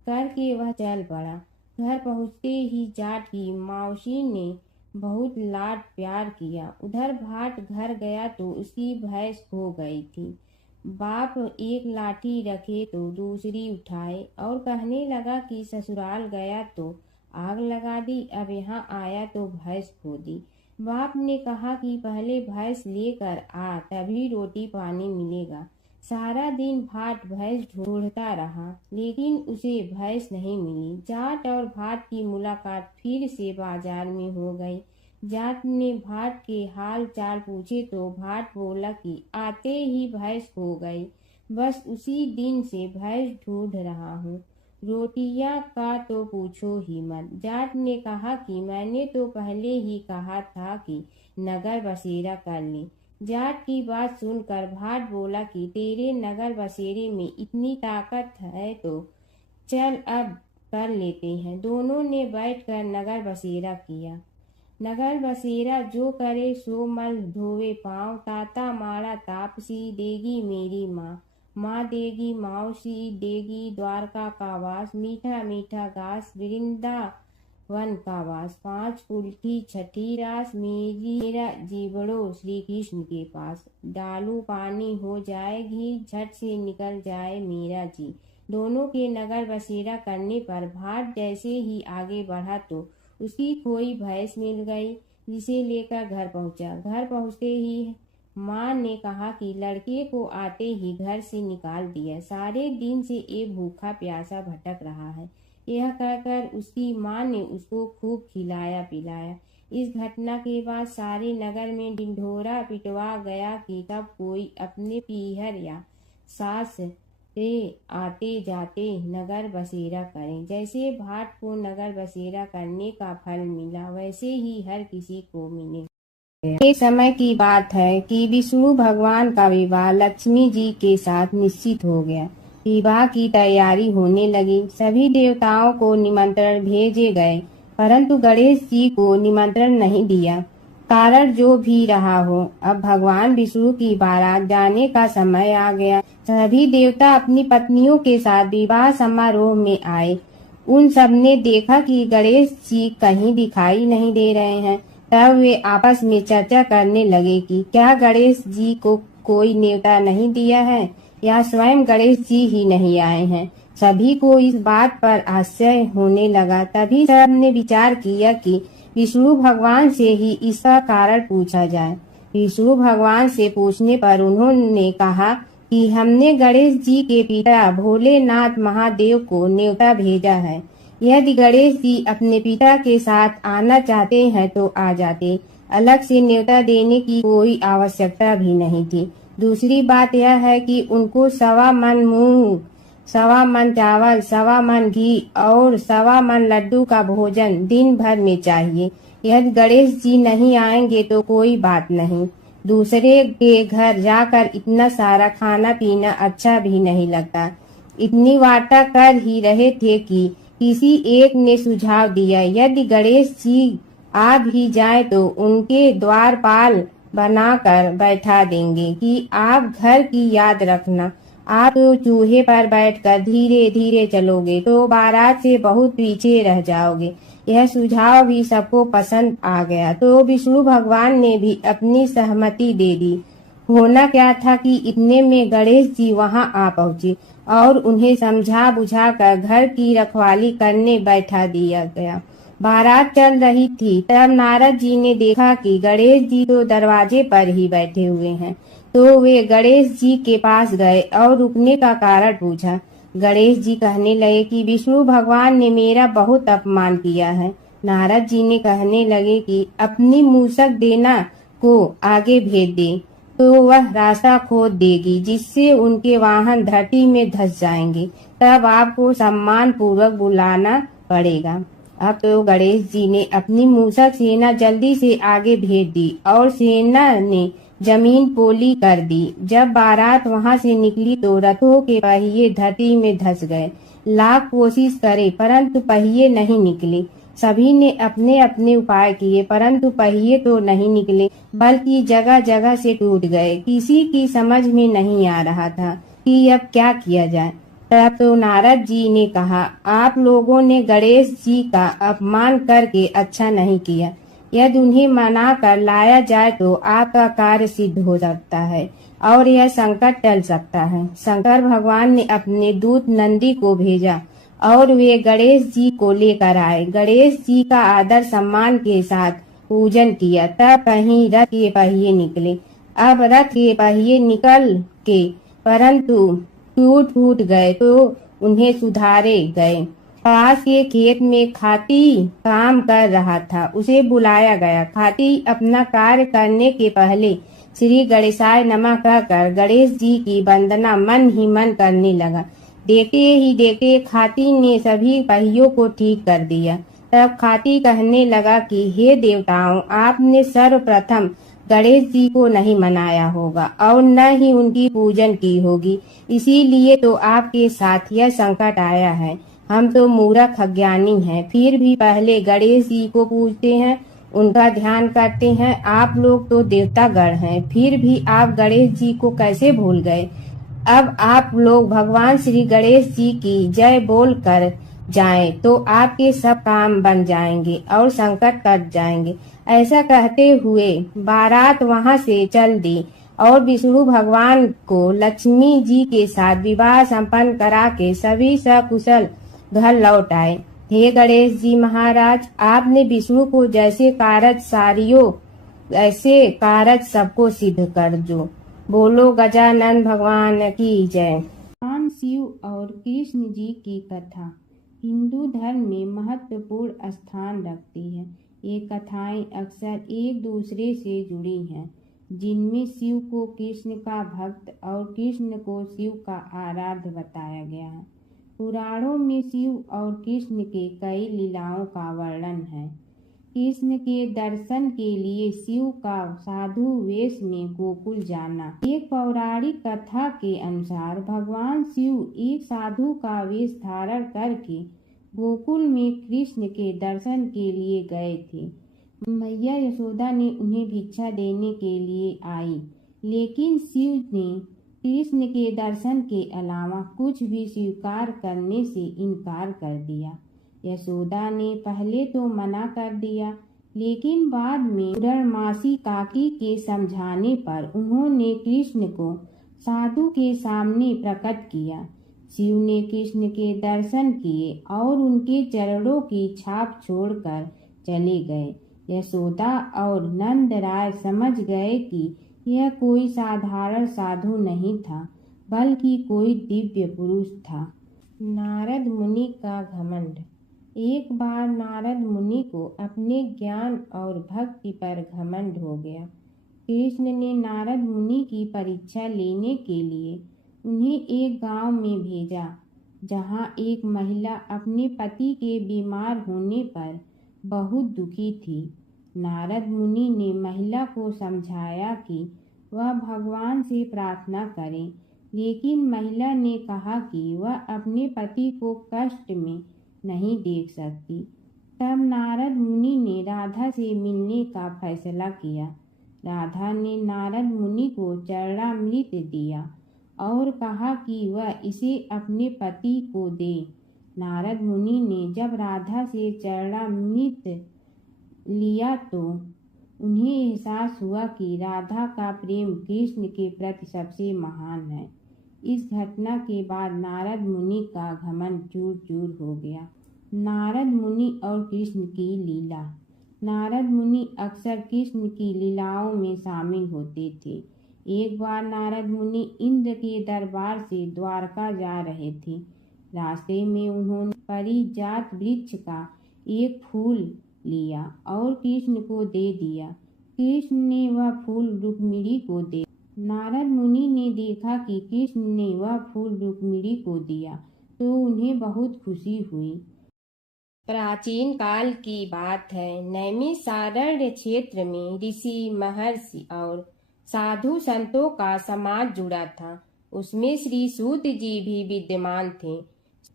करके वह चल पड़ा। घर पहुँचते ही जाट की मावशी ने बहुत लाड प्यार किया। उधर भाट घर गया तो उसकी भैंस खो गई थी। बाप एक लाठी रखे तो दूसरी उठाए और कहने लगा कि ससुराल गया तो आग लगा दी, अब यहाँ आया तो भैंस खो दी। बाप ने कहा कि पहले भैंस लेकर आ, तभी रोटी पानी मिलेगा। सारा दिन भाट भैंस ढूंढता रहा, लेकिन उसे भैंस नहीं मिली। जाट और भाट की मुलाकात फिर से बाजार में हो गई। जाट ने भाट के हाल चाल पूछे तो भाट बोला कि आते ही भैंस खो गई, बस उसी दिन से भैंस ढूंढ रहा हूँ। रोटियां का तो पूछो ही मत। जाट ने कहा कि मैंने तो पहले ही कहा था कि नगर बसेरा कर ले। जाट की बात सुनकर भाट बोला कि तेरे नगर बसेरे में इतनी ताकत है तो चल अब कर लेते हैं। दोनों ने बैठकर नगर बसेरा किया। नगर बसेरा जो करे सो मल धोवे पाँव, ताता माड़ा तापसी देगी मेरी माँ। माँ देगी मावशी देगी द्वारका का वास, मीठा मीठा घास वृंदावन का वास। 5 कुल्ठी छठी रास, मेरा जीवड़ो श्री कृष्ण के पास। डालू पानी हो जाए घी, झट से निकल जाए मेरा जी। दोनों के नगर बसेरा करने पर भाट जैसे ही आगे बढ़ा तो उसकी खोई भैंस मिल गई, जिसे लेकर घर पहुंचा। घर पहुंचते ही माँ ने कहा कि लड़के को आते ही घर से निकाल दिया, सारे दिन से ये भूखा प्यासा भटक रहा है। यह कहकर उसकी माँ ने उसको खूब खिलाया पिलाया। इस घटना के बाद सारे नगर में ढिंढोरा पिटवा गया कि तब कोई अपने पीहर या सास से आते जाते नगर बसेरा करें। जैसे भाट को नगर बसेरा करने का फल मिला, वैसे ही हर किसी को मिले। ये समय की बात है कि विष्णु भगवान का विवाह लक्ष्मी जी के साथ निश्चित हो गया। विवाह की तैयारी होने लगी। सभी देवताओं को निमंत्रण भेजे गए, परंतु गणेश जी को निमंत्रण नहीं दिया। कारण जो भी रहा हो, अब भगवान विष्णु की बारात जाने का समय आ गया। सभी देवता अपनी पत्नियों के साथ विवाह समारोह में आए। उन सब ने देखा कि गणेश जी कहीं दिखाई नहीं दे रहे हैं। तब वे आपस में चर्चा करने लगे कि क्या गणेश जी को कोई न्योता नहीं दिया है या स्वयं गणेश जी ही नहीं आए हैं। सभी को इस बात पर आश्चर्य होने लगा। तभी सब ने विचार किया कि विष्णु भगवान से ही इसका कारण पूछा जाए। विष्णु भगवान से पूछने पर उन्होंने कहा कि हमने गणेश जी के पिता भोलेनाथ महादेव को न्योता भेजा है। यदि गणेश जी अपने पिता के साथ आना चाहते हैं तो आ जाते, अलग से न्योता देने की कोई आवश्यकता भी नहीं थी। दूसरी बात यह है कि उनको 1.25 मन मूंग, 1.25 मन चावल, 1.25 मन घी और 1.25 मन लड्डू का भोजन दिन भर में चाहिए। यदि गणेश जी नहीं आएंगे तो कोई बात नहीं, दूसरे के घर जाकर इतना सारा खाना पीना अच्छा भी नहीं लगता। इतनी वार्ता कर ही रहे थे कि किसी एक ने सुझाव दिया, यदि गणेश जी आ भी जाए तो उनके द्वारपाल बनाकर बैठा देंगे कि आप घर की याद रखना। आप तो चूहे पर बैठकर धीरे धीरे चलोगे तो बारात से बहुत पीछे रह जाओगे। यह सुझाव भी सबको पसंद आ गया तो विष्णु भगवान ने भी अपनी सहमति दे दी। होना क्या था कि इतने में गणेश जी वहां आ पहुंचे और उन्हें समझा बुझा कर घर की रखवाली करने बैठा दिया गया। बारात चल रही थी तब नारद जी ने देखा कि गणेश जी तो दरवाजे पर ही बैठे हुए हैं। तो वे गणेश जी के पास गए और रुकने का कारण पूछा। गणेश जी कहने लगे कि विष्णु भगवान ने मेरा बहुत अपमान किया है। नारद जी ने कहने लगे कि अपनी मूसक देना को आगे भेज दे तो वह रास्ता खोद देगी, जिससे उनके वाहन धरती में धंस जाएंगे। तब आपको सम्मान पूर्वक बुलाना पड़ेगा। अब तो गणेश जी ने अपनी मूसक सेना जल्दी से आगे भेज दी और सेना ने जमीन पोली कर दी। जब बारात वहां से निकली तो रथों के पहिए धरती में धंस गए। लाख कोशिश करे परंतु पहिए नहीं निकले। सभी ने अपने अपने उपाय किए परंतु पहिए तो नहीं निकले, बल्कि जगह जगह से टूट गए। किसी की समझ में नहीं आ रहा था कि अब क्या किया जाए। तब तो नारद जी ने कहा, आप लोगों ने गणेश जी का अपमान करके अच्छा नहीं किया। यदि उन्हें मना कर लाया जाए तो आपका कार्य सिद्ध हो सकता है और यह संकट टल सकता है। शंकर भगवान ने अपने दूत नंदी को भेजा और वे गणेश जी को लेकर आए। गणेश जी का आदर सम्मान के साथ पूजन किया। तब कहीं रथ के पहिए निकले। अब रथ के पहिए निकल के परंतु टूट गए तो उन्हें सुधारे गए। पास के खेत में खाती काम कर रहा था, उसे बुलाया गया। खाती अपना कार्य करने के पहले श्री गणेशाय नमः कहकर गणेश जी की वंदना मन ही मन करने लगा। देखते ही देखते खाती ने सभी पहियों को ठीक कर दिया। तब खाती कहने लगा कि हे देवताओं, आपने सर्वप्रथम गणेश जी को नहीं मनाया होगा और न ही उनकी पूजन की होगी, इसीलिए तो आपके साथ यह संकट आया है। हम तो मूर्ख अज्ञानी हैं, फिर भी पहले गणेश जी को पूजते हैं, उनका ध्यान करते हैं। आप लोग तो देवतागण हैं, फिर भी आप गणेश जी को कैसे भूल गए। अब आप लोग भगवान श्री गणेश जी की जय बोल कर जाएं तो आपके सब काम बन जाएंगे और संकट कट जाएंगे। ऐसा कहते हुए बारात वहां से चल दी और विष्णु भगवान को लक्ष्मी जी के साथ विवाह संपन्न करा के सभी सकुशल घर लौट आए। हे गणेश जी महाराज, आपने विष्णु को जैसे कारज सारियो ऐसे कारज सबको सिद्ध कर जो। बोलो गजानन भगवान की जय। भगवान शिव और कृष्ण जी की कथा हिंदू धर्म में महत्वपूर्ण स्थान रखती है। ये कथाएं अक्सर एक दूसरे से जुड़ी हैं, जिनमें शिव को कृष्ण का भक्त और कृष्ण को शिव का आराध्य बताया गया है। पुराणों में शिव और कृष्ण के कई लीलाओं का वर्णन है। कृष्ण के दर्शन के लिए शिव का साधु वेश में गोकुल जाना। एक पौराणिक कथा के अनुसार भगवान शिव एक साधु का वेश धारण करके गोकुल में कृष्ण के दर्शन के लिए गए थे। मैया यशोदा ने उन्हें भिक्षा देने के लिए आई, लेकिन शिव ने कृष्ण के दर्शन के अलावा कुछ भी स्वीकार करने से इनकार कर दिया। यशोदा ने पहले तो मना कर दिया, लेकिन बाद में पूर्णमासी काकी के समझाने पर उन्होंने कृष्ण को साधु के सामने प्रकट किया। शिव ने कृष्ण के दर्शन किए और उनके चरणों की छाप छोड़कर चले गए। यशोदा और नंद राय समझ गए कि यह कोई साधारण साधु नहीं था, बल्कि कोई दिव्य पुरुष था। नारद मुनि का घमंड। एक बार नारद मुनि को अपने ज्ञान और भक्ति पर घमंड हो गया। कृष्ण ने नारद मुनि की परीक्षा लेने के लिए उन्हें एक गांव में भेजा, जहां एक महिला अपने पति के बीमार होने पर बहुत दुखी थी। नारद मुनि ने महिला को समझाया कि वह भगवान से प्रार्थना करे, लेकिन महिला ने कहा कि वह अपने पति को कष्ट में नहीं देख सकती। तब नारद मुनि ने राधा से मिलने का फैसला किया। राधा ने नारद मुनि को चरणामृत दिया और कहा कि वह इसे अपने पति को दे। नारद मुनि ने जब राधा से चरणामृत लिया तो उन्हें एहसास हुआ कि राधा का प्रेम कृष्ण के प्रति सबसे महान है। इस घटना के बाद नारद मुनि का घमंड चूर चूर हो गया। नारद मुनि और कृष्ण की लीला। नारद मुनि अक्सर कृष्ण की लीलाओं में शामिल होते थे। एक बार नारद मुनि इंद्र के दरबार से द्वारका जा रहे थे। रास्ते में उन्होंने पारिजात वृक्ष का एक फूल लिया और कृष्ण को दे दिया। कृष्ण ने वह फूल रुक्मिणी को दे। नारद मुनि ने देखा कि कृष्ण ने वह फूल रुक्मिणी को दिया तो उन्हें बहुत खुशी हुई। प्राचीन काल की बात है। नैमिषारण्य क्षेत्र में ऋषि, महर्षि और साधु संतों का समाज जुड़ा था। उसमें श्री सूत जी भी विद्यमान थे।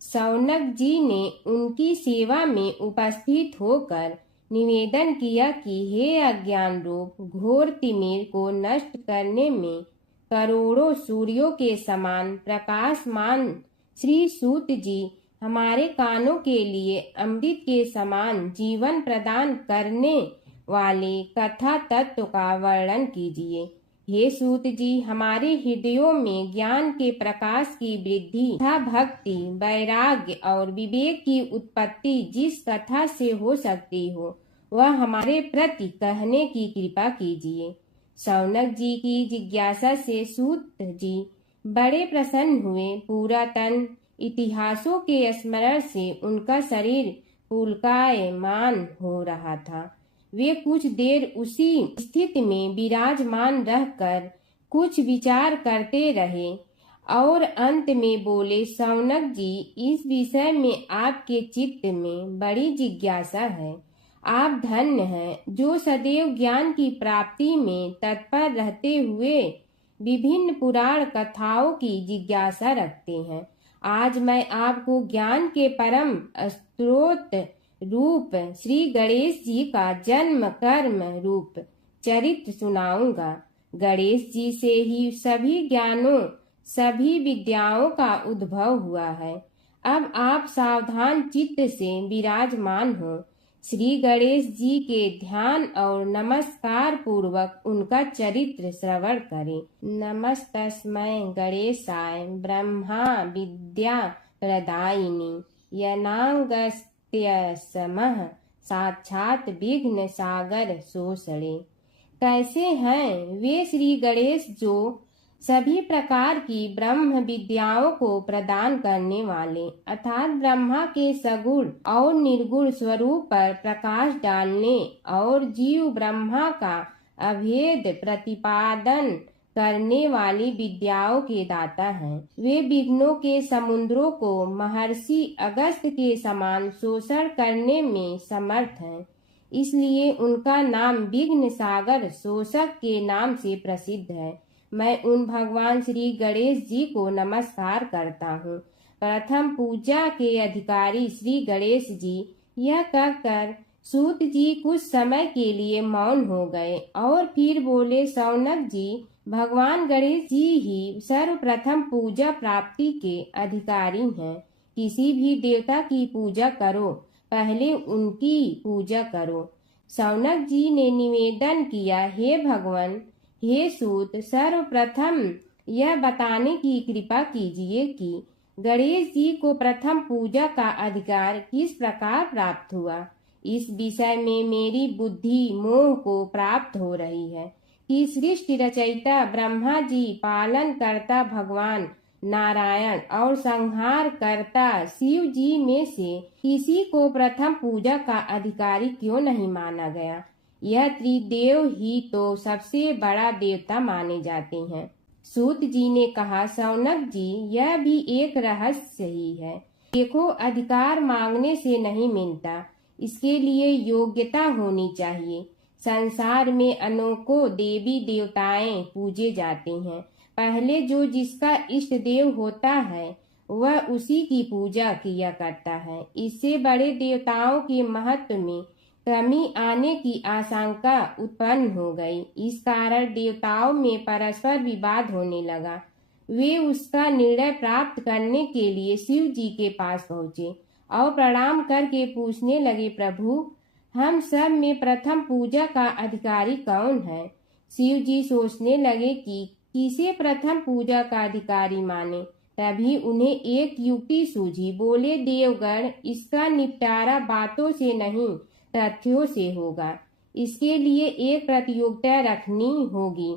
शौनक जी ने उनकी सेवा में उपस्थित होकर निवेदन किया कि हे अज्ञान रूप घोर तिमिर को नष्ट करने में करोड़ों सूर्यों के समान प्रकाशमान श्री सूत जी हमारे कानों के लिए अमृत के समान जीवन प्रदान करने वाले कथा तत्व का वर्णन कीजिए। हे सूत जी, हमारे हृदयों में ज्ञान के प्रकाश की वृद्धि तथा भक्ति, वैराग्य और विवेक की उत्पत्ति जिस कथा से हो सकती हो वह हमारे प्रति कहने की कृपा कीजिए। शौनक जी की जिज्ञासा से सूत जी बड़े प्रसन्न हुए। पुरातन इतिहासों के स्मरण से उनका शरीर पुलकायमान हो रहा था। वे कुछ देर उसी स्थिति में विराजमान रहकर कुछ विचार करते रहे और अंत में बोले, शौनक जी, इस विषय में आपके चित्त में बड़ी जिज्ञासा है। आप धन्य हैं जो सदैव ज्ञान की प्राप्ति में तत्पर रहते हुए विभिन्न पुराण कथाओं की जिज्ञासा रखते हैं। आज मैं आपको ज्ञान के परम स्रोत रूप श्री गणेश जी का जन्म कर्म रूप चरित्र सुनाऊंगा। गणेश जी से ही सभी ज्ञानों, सभी विद्याओं का उद्भव हुआ है। अब आप सावधान चित्त से विराजमान हो। श्री गणेश जी के ध्यान और नमस्कार पूर्वक उनका चरित्र श्रवण करें। नमस्तस्मै गणेशाय ब्रह्मा विद्या प्रदायिनी यनागस्त्यसमः साक्षात विघ्न सागर सोषणे। कैसे हैं वे श्री गणेश जो सभी प्रकार की ब्रह्म विद्याओं को प्रदान करने वाले अर्थात ब्रह्मा के सगुण और निर्गुण स्वरूप पर प्रकाश डालने और जीव ब्रह्मा का अभेद प्रतिपादन करने वाली विद्याओं के दाता हैं। वे विघ्नों के समुद्रों को महर्षि अगस्त के समान शोषण करने में समर्थ हैं। इसलिए उनका नाम विघ्न सागर शोषक के नाम से प्रसिद्ध है। मैं उन भगवान श्री गणेश जी को नमस्कार करता हूँ। प्रथम पूजा के अधिकारी श्री गणेश जी। यह कहकर सूत जी कुछ समय के लिए मौन हो गए और फिर बोले, शौनक जी, भगवान गणेश जी ही सर्वप्रथम पूजा प्राप्ति के अधिकारी हैं। किसी भी देवता की पूजा करो, पहले उनकी पूजा करो। शौनक जी ने निवेदन किया, हे भगवान, हे सूत, सर्वप्रथम यह बताने की कृपा कीजिए कि गणेश जी को प्रथम पूजा का अधिकार किस प्रकार प्राप्त हुआ। इस विषय में मेरी बुद्धि मोह को प्राप्त हो रही है कि सृष्टि रचयिता ब्रह्मा जी, पालन करता भगवान नारायण और संहार करता शिव जी में से किसी को प्रथम पूजा का अधिकारी क्यों नहीं माना गया। यह त्रिदेव ही तो सबसे बड़ा देवता माने जाते हैं। सूत जी ने कहा, शौनक जी, यह भी एक रहस्य ही है। देखो, अधिकार मांगने से नहीं मिलता, इसके लिए योग्यता होनी चाहिए। संसार में अनेकों देवी देवताएं पूजे जाते हैं। पहले जो जिसका इष्ट देव होता है वह उसी की पूजा किया करता है। इससे बड़े देवताओं के महत्व में कमी आने की आशंका उत्पन्न हो गई। इस कारण देवताओं में परस्पर विवाद होने लगा। वे उसका निर्णय प्राप्त करने के लिए शिव जी के पास पहुँचे और प्रणाम करके पूछने लगे, प्रभु, हम सब में प्रथम पूजा का अधिकारी कौन है। शिव जी सोचने लगे कि किसे प्रथम पूजा का अधिकारी माने। तभी उन्हें एक युक्ति सूझी। बोले, देवगण, इसका निपटारा बातों से नहीं तथ्यों से होगा। इसके लिए एक प्रतियोगिता रखनी होगी,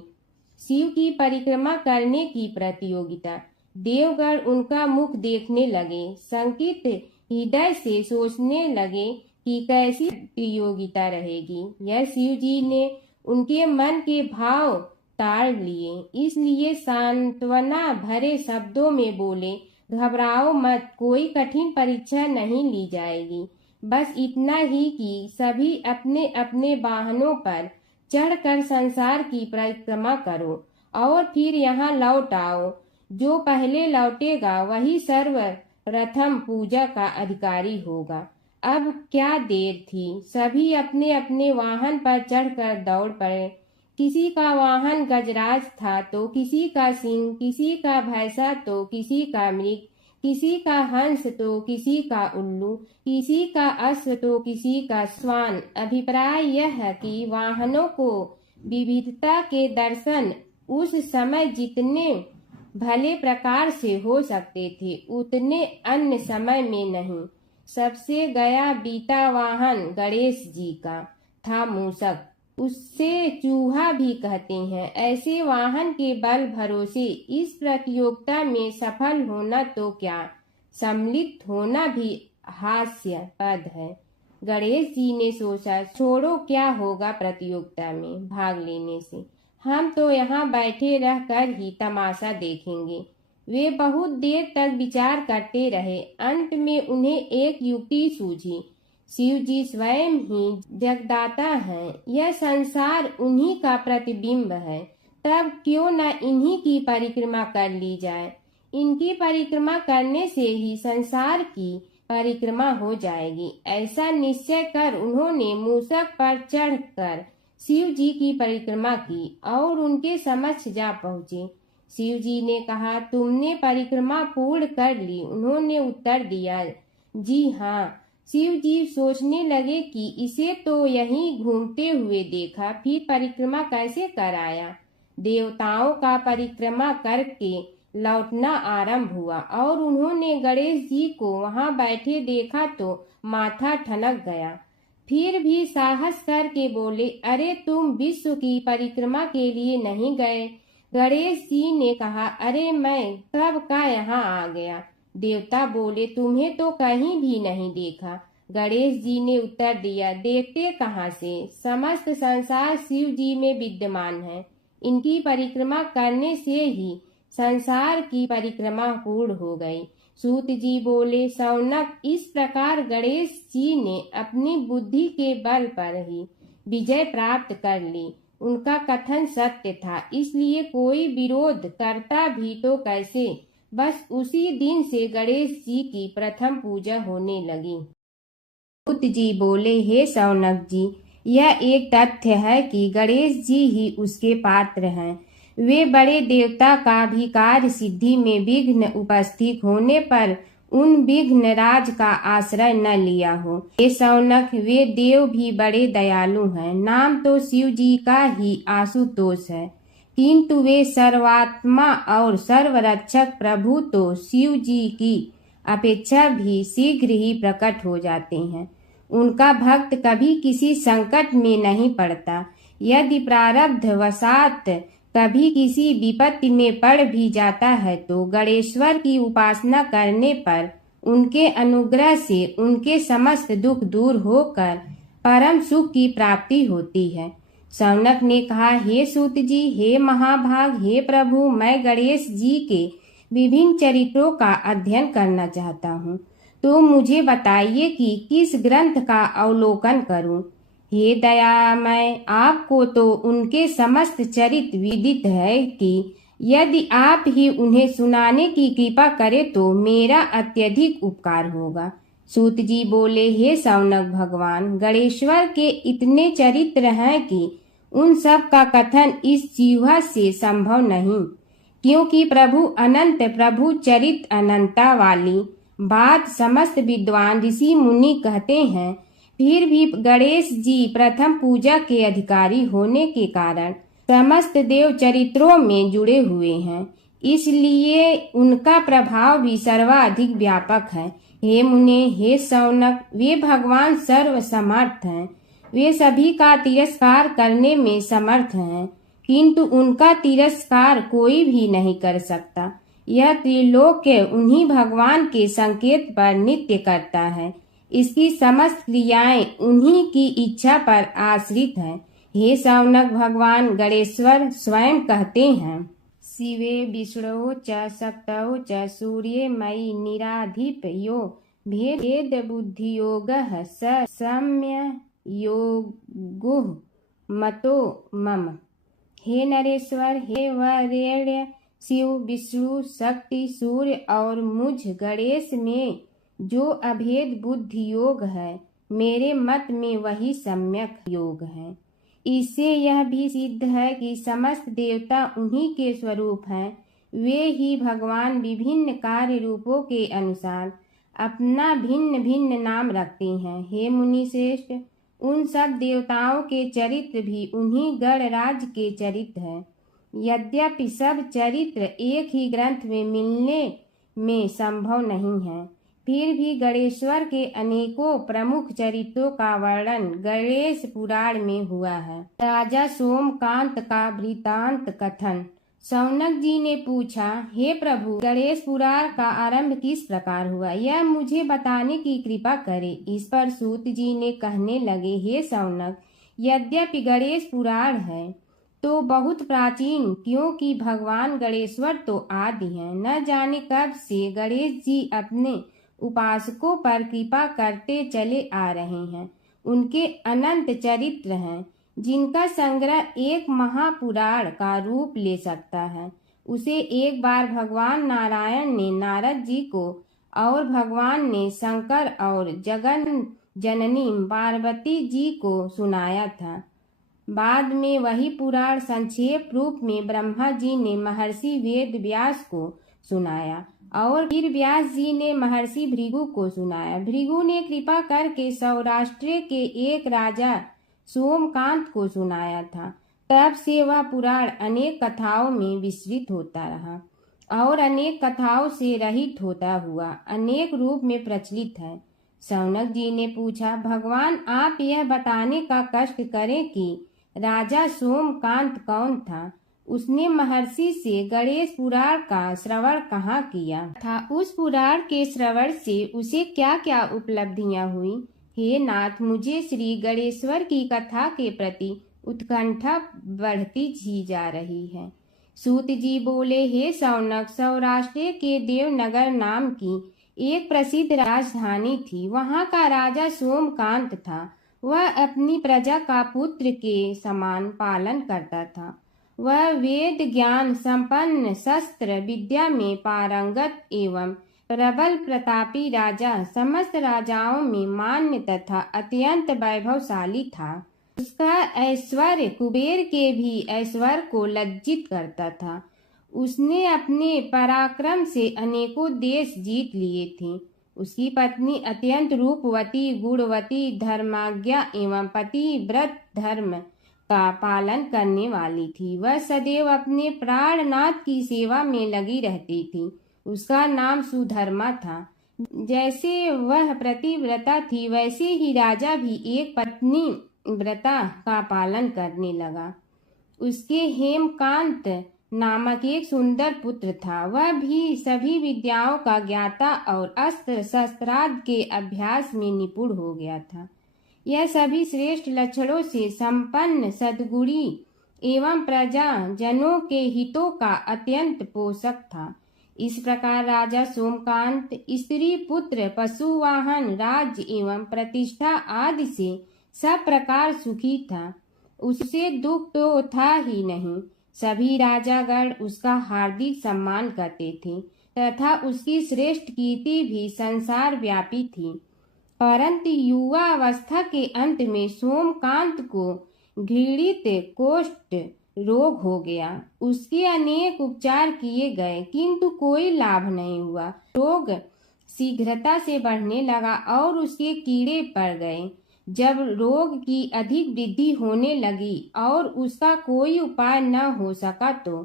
शिव की परिक्रमा करने की प्रतियोगिता। देवगण उनका मुख देखने लगे, शंकित हृदय से सोचने लगे कि कैसी प्रतियोगिता रहेगी। यह शिव जी ने उनके मन के भाव ताड़ लिए, इसलिए सांत्वना भरे शब्दों में बोले, घबराओ मत, कोई कठिन परीक्षा नहीं ली जाएगी। बस इतना ही कि सभी अपने अपने वाहनों पर चढ़कर संसार की परिक्रमा करो और फिर यहाँ लौट आओ। जो पहले लौटेगा वही सर्वप्रथम पूजा का अधिकारी होगा। अब क्या देर थी, सभी अपने अपने वाहन पर चढ़कर दौड़ पड़े। किसी का वाहन गजराज था तो किसी का सिंह, किसी का भैंसा तो किसी का मृग, किसी का हंस तो किसी का उल्लू, किसी का अश्व तो किसी का श्वान। अभिप्राय यह है कि वाहनों को विविधता के दर्शन उस समय जितने भले प्रकार से हो सकते थे उतने अन्य समय में नहीं। सबसे गया बीता वाहन गणेश जी का था मूषक, उससे चूहा भी कहते हैं। ऐसे वाहन के बल भरोसे इस प्रतियोगिता में सफल होना तो क्या, सम्मिलित होना भी हास्यास्पद है। गणेश जी ने सोचा, छोड़ो, क्या होगा प्रतियोगिता में भाग लेने से, हम तो यहाँ बैठे रह कर ही तमाशा देखेंगे। वे बहुत देर तक विचार करते रहे। अंत में उन्हें एक युक्ति सूझी। शिव जी स्वयं ही जगदाता हैं, यह संसार उन्हीं का प्रतिबिंब है, तब क्यों न इन्हीं की परिक्रमा कर ली जाए। इनकी परिक्रमा करने से ही संसार की परिक्रमा हो जाएगी। ऐसा निश्चय कर उन्होंने मूषक पर चढ़कर शिव जी की परिक्रमा की और उनके समक्ष जा पहुँचे। शिव जी ने कहा, तुमने परिक्रमा पूर्ण कर ली? उन्होंने उत्तर दिया, जी हाँ। शिव जी सोचने लगे कि इसे तो यहीं घूमते हुए देखा, फिर परिक्रमा कैसे कर आया। देवताओं का परिक्रमा करके लौटना आरंभ हुआ और उन्होंने गणेश जी को वहां बैठे देखा तो माथा ठनक गया। फिर भी साहस करके बोले, अरे तुम विश्व की परिक्रमा के लिए नहीं गए? गणेश जी ने कहा, अरे मैं कब का यहाँ आ गया। देवता बोले, तुम्हें तो कहीं भी नहीं देखा। गणेश जी ने उत्तर दिया, देखते कहाँ से, समस्त संसार शिव जी में विद्यमान है। इनकी परिक्रमा करने से ही संसार की परिक्रमा पूर्ण हो गई। सूत जी बोले, शौनक, इस प्रकार गणेश जी ने अपनी बुद्धि के बल पर ही विजय प्राप्त कर ली। उनका कथन सत्य था, इसलिए कोई विरोध करता भी तो कैसे। बस उसी दिन से गणेश जी की प्रथम पूजा होने लगी। सूत जी बोले, हे शौनक जी, यह एक तथ्य है कि गणेश जी ही उसके पात्र हैं। वे बड़े देवता का भी कार्य सिद्धि में विघ्न उपस्थित होने पर उन विघ्न राज का आश्रय न लिया हो। हे शौनक, वे देव भी बड़े दयालु हैं। नाम तो शिव जी का ही आशुतोष है, किंतु वे सर्वात्मा और सर्वरक्षक प्रभु तो शिव जी की अपेक्षा भी शीघ्र ही प्रकट हो जाते हैं। उनका भक्त कभी किसी संकट में नहीं पड़ता। यदि प्रारब्ध वशात कभी किसी विपत्ति में पड़ भी जाता है तो गणेश्वर की उपासना करने पर उनके अनुग्रह से उनके समस्त दुख दूर होकर परम सुख की प्राप्ति होती है। शौनक ने कहा, हे सूत जी, हे महाभाग, हे प्रभु, मैं गणेश जी के विभिन्न चरित्रों का अध्ययन करना चाहता हूँ, तो मुझे बताइए कि किस ग्रंथ का अवलोकन करूँ। हे दयामय, आपको तो उनके समस्त चरित्र विदित है कि यदि आप ही उन्हें सुनाने की कृपा करें तो मेरा अत्यधिक उपकार होगा। सूत जी बोले, हे शौनक भगवान, गणेश्वर के इतने चरित्र हैं कि उन सब का कथन इस जीवा से संभव नहीं, क्योंकि प्रभु अनंत, प्रभु चरित्र अनंता वाली बात समस्त विद्वान ऋषि मुनि कहते हैं। फिर भी गणेश जी प्रथम पूजा के अधिकारी होने के कारण समस्त देव चरित्रों में जुड़े हुए हैं। इसलिए उनका प्रभाव भी सर्वाधिक व्यापक है। हे मुने, हे शौनक, वे भगवान सर्वसमर्थ हैं। वे सभी का तिरस्कार करने में समर्थ हैं, किंतु उनका तिरस्कार कोई भी नहीं कर सकता। यह त्रिलोक्य उन्हीं भगवान के संकेत पर नित्य करता है। इसकी समस्त क्रियाएं उन्हीं की इच्छा पर आश्रित हैं। हे शौनक, भगवान गणेश्वर स्वयं कहते हैं, शिवे विष्णो च शक्तौ च सूर्ये मयि निराधिप यो भेद बुद्धियोगः स सम्य योगो मतो मम। हे नरेश्वर, हे वरेण्य, शिव, विष्णु, शक्ति, सूर्य और मुझ गणेश में जो अभेद बुद्धि योग है, मेरे मत में वही सम्यक योग है। इससे यह भी सिद्ध है कि समस्त देवता उन्हीं के स्वरूप हैं। वे ही भगवान विभिन्न कार्य रूपों के अनुसार अपना भिन्न भिन्न नाम रखते हैं। हे मुनि श्रेष्ठ, उन सब देवताओं के चरित्र भी उन्हीं गणराज के चरित्र हैं। यद्यपि सब चरित्र एक ही ग्रंथ में मिलने में संभव नहीं है, फिर भी गणेश्वर के अनेकों प्रमुख चरित्रों का वर्णन गणेश पुराण में हुआ है। राजा सोमकांत का वृतांत कथन। शौनक जी ने पूछा, हे प्रभु, गणेश पुराण का आरंभ किस प्रकार हुआ, यह मुझे बताने की कृपा करे। इस पर सूत जी ने कहने लगे, हे शौनक, यद्यपि गणेश पुराण है तो बहुत प्राचीन, क्योंकि भगवान गणेश्वर तो आदि हैं। न जाने कब से गणेश जी अपने उपासकों पर कृपा करते चले आ रहे हैं। उनके अनंत चरित्र हैं, जिनका संग्रह एक महापुराण का रूप ले सकता है। उसे एक बार भगवान नारायण ने नारद जी को और भगवान ने शंकर और जगन जननी पार्वती जी को सुनाया था। बाद में वही पुराण संक्षेप रूप में ब्रह्मा जी ने महर्षि वेद व्यास को सुनाया और फिर व्यास जी ने महर्षि भृगु को सुनाया। भृगु ने कृपा करके सौराष्ट्र के एक राजा सोमकांत को सुनाया था। तब से वह पुराण अनेक कथाओं में विस्तृत होता रहा और अनेक कथाओं से रहित होता हुआ अनेक रूप में प्रचलित है। शौनक जी ने पूछा, भगवान, आप यह बताने का कष्ट करें कि राजा सोमकांत कौन था। उसने महर्षि से गणेश पुराण का श्रवण कहाँ किया था, उस पुराण के श्रवण से उसे क्या क्या उपलब्धियां हुई। हे नाथ, मुझे श्री गणेश्वर की कथा के प्रति उत्कंठा बढ़ती ही जा रही है। सूत जी बोले, हे शौनक, सौराष्ट्र के देवनगर नाम की एक प्रसिद्ध राजधानी थी। वहाँ का राजा सोमकांत था। वह अपनी प्रजा का पुत्र के समान पालन करता था। वह वेद ज्ञान संपन्न, शस्त्र विद्या में पारंगत एवं प्रबल प्रतापी राजा, समस्त राजाओं में मान्य तथा अत्यंत वैभवशाली था। उसका ऐश्वर्य कुबेर के भी ऐश्वर्य को लज्जित करता था। उसने अपने पराक्रम से अनेकों देश जीत लिए थे। उसकी पत्नी अत्यंत रूपवती, गुणवती, धर्माज्ञा एवं पतिव्रत धर्म का पालन करने वाली थी। वह सदैव अपने प्राणनाथ की सेवा में लगी रहती थी। उसका नाम सुधर्मा था। जैसे वह प्रतिव्रता थी, वैसे ही राजा भी एक पत्नी व्रता का पालन करने लगा। उसके हेमकांत नामक एक सुंदर पुत्र था। वह भी सभी विद्याओं का ज्ञाता और अस्त्र शस्त्रादि के अभ्यास में निपुण हो गया था। यह सभी श्रेष्ठ लक्षणों से संपन्न, सद्गुणी एवं प्रजा जनों के हितों का अत्यंत पोषक था। इस प्रकार राजा सोमकांत स्त्री पुत्र, पशुवाहन, राज्य एवं प्रतिष्ठा आदि से सब प्रकार सुखी था। उससे दुख तो था ही नहीं। सभी राजागण उसका हार्दिक सम्मान करते थे तथा उसकी श्रेष्ठ कीर्ति भी संसार व्यापी थी। परंतु युवा अवस्था के अंत में सोमकांत को घृणित कोष्ठ रोग हो गया। उसके अनेक उपचार किए गए, किंतु कोई लाभ नहीं हुआ। रोग शीघ्रता से बढ़ने लगा और उसके कीड़े पड़ गए। जब रोग की अधिक वृद्धि होने लगी और उसका कोई उपाय न हो सका तो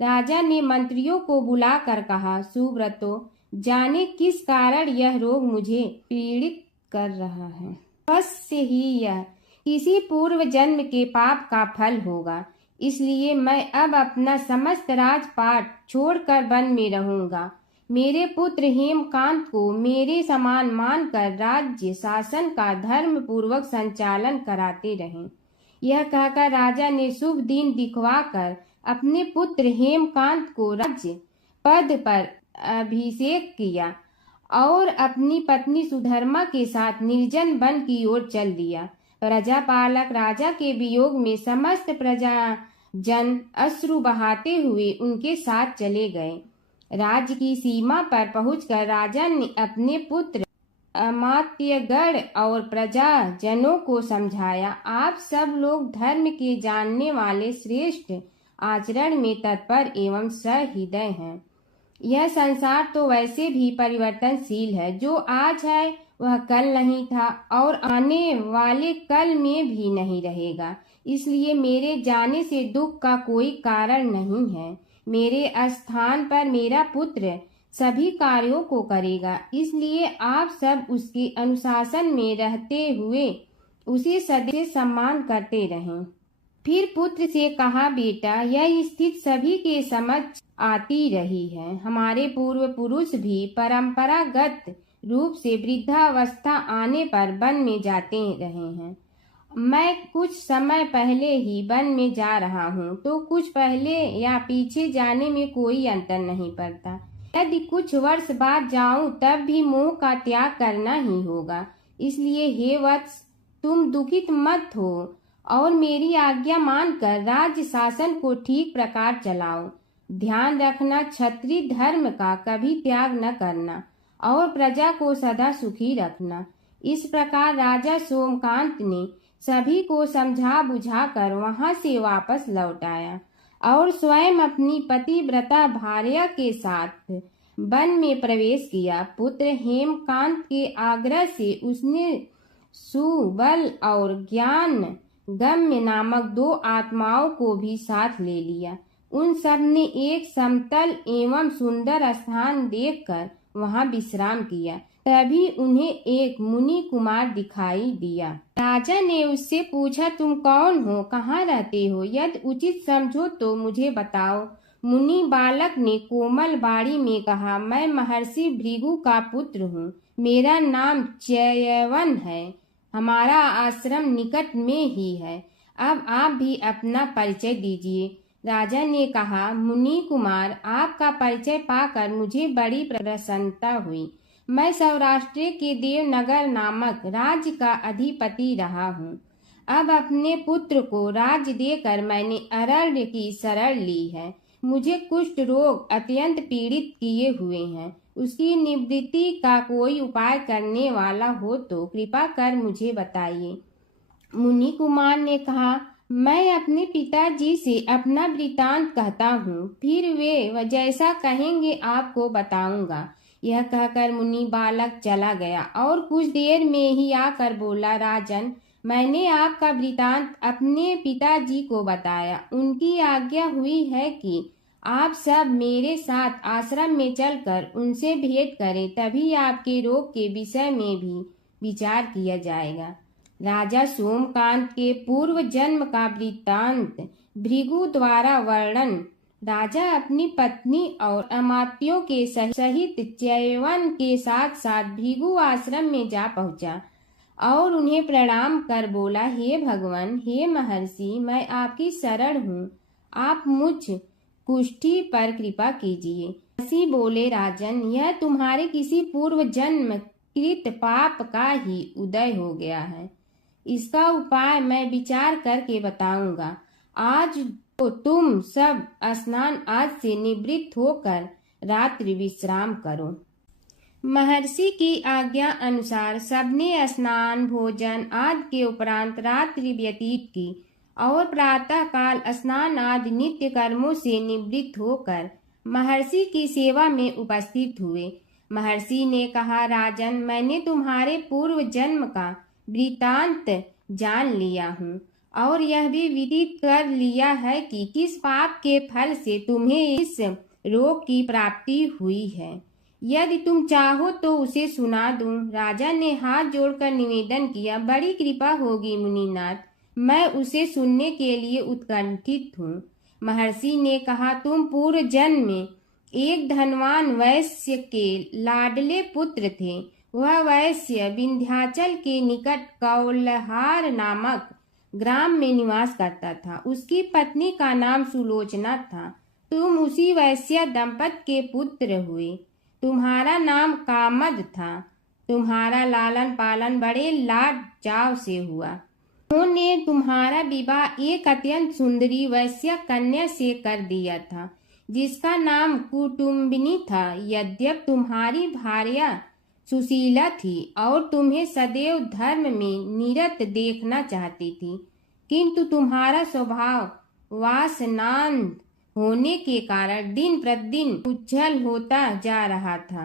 राजा ने मंत्रियों को बुलाकर कहा, सुब्रतो, जाने किस कारण यह रोग मुझे पीड़ित कर रहा है। अवश्य ही यह किसी पूर्व जन्म के पाप का फल होगा। इसलिए मैं अब अपना समस्त राजपाट छोड़कर वन में रहूंगा। मेरे पुत्र हेमकांत को मेरे समान मानकर राज्य शासन का धर्म पूर्वक संचालन कराते रहें। यह कहकर राजा ने शुभ दिन दिखवाकर अपने पुत्र हेमकांत को राज्य पद पर अभिषेक किया और अपनी पत्नी सुधर्मा के साथ निर्जन वन की ओर चल दिया। प्रजापालक राजा के वियोग में समस्त प्रजा जन अश्रु बहाते हुए उनके साथ चले गए। राज्य की सीमा पर पहुंचकर राजा ने अपने पुत्र अमात्यगण और प्रजा जनों को समझाया, आप सब लोग धर्म के जानने वाले श्रेष्ठ आचरण में तत्पर एवं सहृदय हैं। यह संसार तो वैसे भी परिवर्तनशील है। जो आज है वह कल नहीं था और आने वाले कल में भी नहीं रहेगा। इसलिए मेरे जाने से दुख का कोई कारण नहीं है। मेरे स्थान पर मेरा पुत्र सभी कार्यों को करेगा। इसलिए आप सब उसके अनुशासन में रहते हुए उसे सदैव सम्मान करते रहें। फिर पुत्र से कहा, बेटा, यह स्थिति सभी के समझ आती रही है। हमारे पूर्व पुरुष भी परंपरागत रूप से वृद्धावस्था आने पर वन में जाते रहे हैं। मैं कुछ समय पहले ही वन में जा रहा हूँ, तो कुछ पहले या पीछे जाने में कोई अंतर नहीं पड़ता। यदि कुछ वर्ष बाद जाऊं तब भी मोह का त्याग करना ही होगा। इसलिए हे वत्स, तुम दुखित मत हो और मेरी आज्ञा मानकर राज्य शासन को ठीक प्रकार चलाओ। ध्यान रखना, क्षत्रिय धर्म का कभी त्याग न करना और प्रजा को सदा सुखी रखना। इस प्रकार राजा सोमकांत ने सभी को समझा बुझाकर वहां से वापस लौट आया और स्वयं अपनी पतिव्रता भार्या के साथ वन में प्रवेश किया। पुत्र हेमकांत के आग्रह से उसने सुबल और ज्ञान गम्य नामक 2 आत्माओं को भी साथ ले लिया। उन सब ने एक समतल एवं सुंदर स्थान देखकर वहां विश्राम किया। तभी उन्हें एक मुनि कुमार दिखाई दिया। राजा ने उससे पूछा, तुम कौन हो, कहाँ रहते हो? यदि उचित समझो तो मुझे बताओ। मुनि बालक ने कोमल बाड़ी में कहा, मैं महर्षि भृगु का पुत्र हूँ। मेरा नाम च्यवन है। हमारा आश्रम निकट में ही है। अब आप भी अपना परिचय दीजिए। राजा ने कहा, मुनि कुमार, आपका परिचय पाकर मुझे बड़ी प्रसन्नता हुई। मैं सौराष्ट्र के देवनगर नामक राज्य का अधिपति रहा हूँ। अब अपने पुत्र को राज्य देकर मैंने अरण्य की शरण ली है। मुझे कुष्ठ रोग अत्यंत पीड़ित किए हुए हैं। उसकी निवृत्ति का कोई उपाय करने वाला हो तो कृपा कर मुझे बताइए। मुनि कुमार ने कहा, मैं अपने पिताजी से अपना वृतांत कहता हूँ, फिर वे जैसा कहेंगे आपको बताऊंगा। यह कहकर मुनि बालक चला गया और कुछ देर में ही आकर बोला, राजन, मैंने आपका वृतांत अपने पिताजी को बताया। उनकी आज्ञा हुई है कि आप सब मेरे साथ आश्रम में चलकर उनसे भेंट करें, तभी आपके रोग के विषय में भी विचार किया जाएगा। राजा सोमकांत के पूर्व जन्म का वृत्तांत भृगु द्वारा वर्णन। राजा अपनी पत्नी और अमात्यों के सहित च्यवन के साथ साथ भृगु आश्रम में जा पहुंचा और उन्हें प्रणाम कर बोला, हे भगवान, हे महर्षि, मैं आपकी शरण हूँ। आप मुझ कुष्ठी पर कृपा कीजिए। महर्षि बोले, राजन, यह तुम्हारे किसी पूर्व जन्म कृत पाप का ही उदय हो गया है। इसका उपाय मैं विचार करके बताऊंगा। आज तो तुम सब स्नान आज से निवृत्त होकर रात्रि विश्राम करो। महर्षि की आज्ञा अनुसार सबने स्नान भोजन आदि के उपरांत रात्रि व्यतीत की और प्रातः काल स्नान आदि नित्य कर्मों से निवृत्त होकर महर्षि की सेवा में उपस्थित हुए। महर्षि ने कहा, राजन, मैंने तुम्हारे पूर्व जन्म का वृतांत जान लिया हूँ और यह भी विदित कर लिया है कि किस पाप के फल से तुम्हें इस रोग की प्राप्ति हुई है। यदि तुम चाहो तो उसे सुना दूं। राजा ने हाथ जोड़कर निवेदन किया, बड़ी कृपा होगी मुनिनाथ, मैं उसे सुनने के लिए उत्कंठित हूँ। महर्षि ने कहा, तुम पूर्व जन्म में एक धनवान वैश्य के लाडले पुत्र थे। वह वैश्य विंध्याचल के निकट कौलहार नामक ग्राम में निवास करता था। उसकी पत्नी का नाम सुलोचना था। तुम उसी वैश्य दंपत के पुत्र हुए। तुम्हारा नाम कामद था। तुम्हारा लालन पालन बड़े लाड चाव से हुआ। उन्होंने तुम्हारा विवाह एक अत्यंत सुंदरी वैश्य कन्या से कर दिया था, जिसका नाम कुटुम्बिनी था। यद्यप तुम्हारी भार्या सुशीला थी और तुम्हें सदैव धर्म में निरत देखना चाहती थी, किंतु तुम्हारा स्वभाव वासनांध होने के कारण दिन प्रतिदिन उज्जवल होता जा रहा था।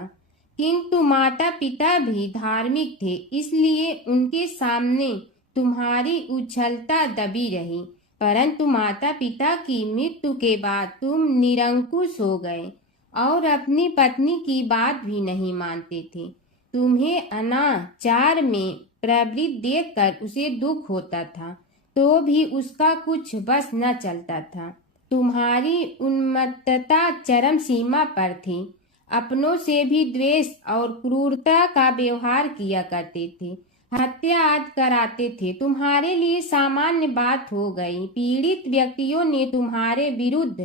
किंतु माता पिता भी धार्मिक थे, इसलिए उनके सामने तुम्हारी उज्ज्वलता दबी रही। परंतु माता पिता की मृत्यु के बाद तुम निरंकुश हो गए और अपनी पत्नी की बात भी नहीं मानते थे। तुम्हें अनाचार में प्रवृत्त देखकर उसे दुख होता था, तो भी उसका कुछ बस न चलता था। तुम्हारी उन्मत्तता चरम सीमा पर थी। अपनों से भी द्वेष और क्रूरता का व्यवहार किया करते थे। हत्या आदि कराते थे। तुम्हारे लिए सामान्य बात हो गई। पीड़ित व्यक्तियों ने तुम्हारे विरुद्ध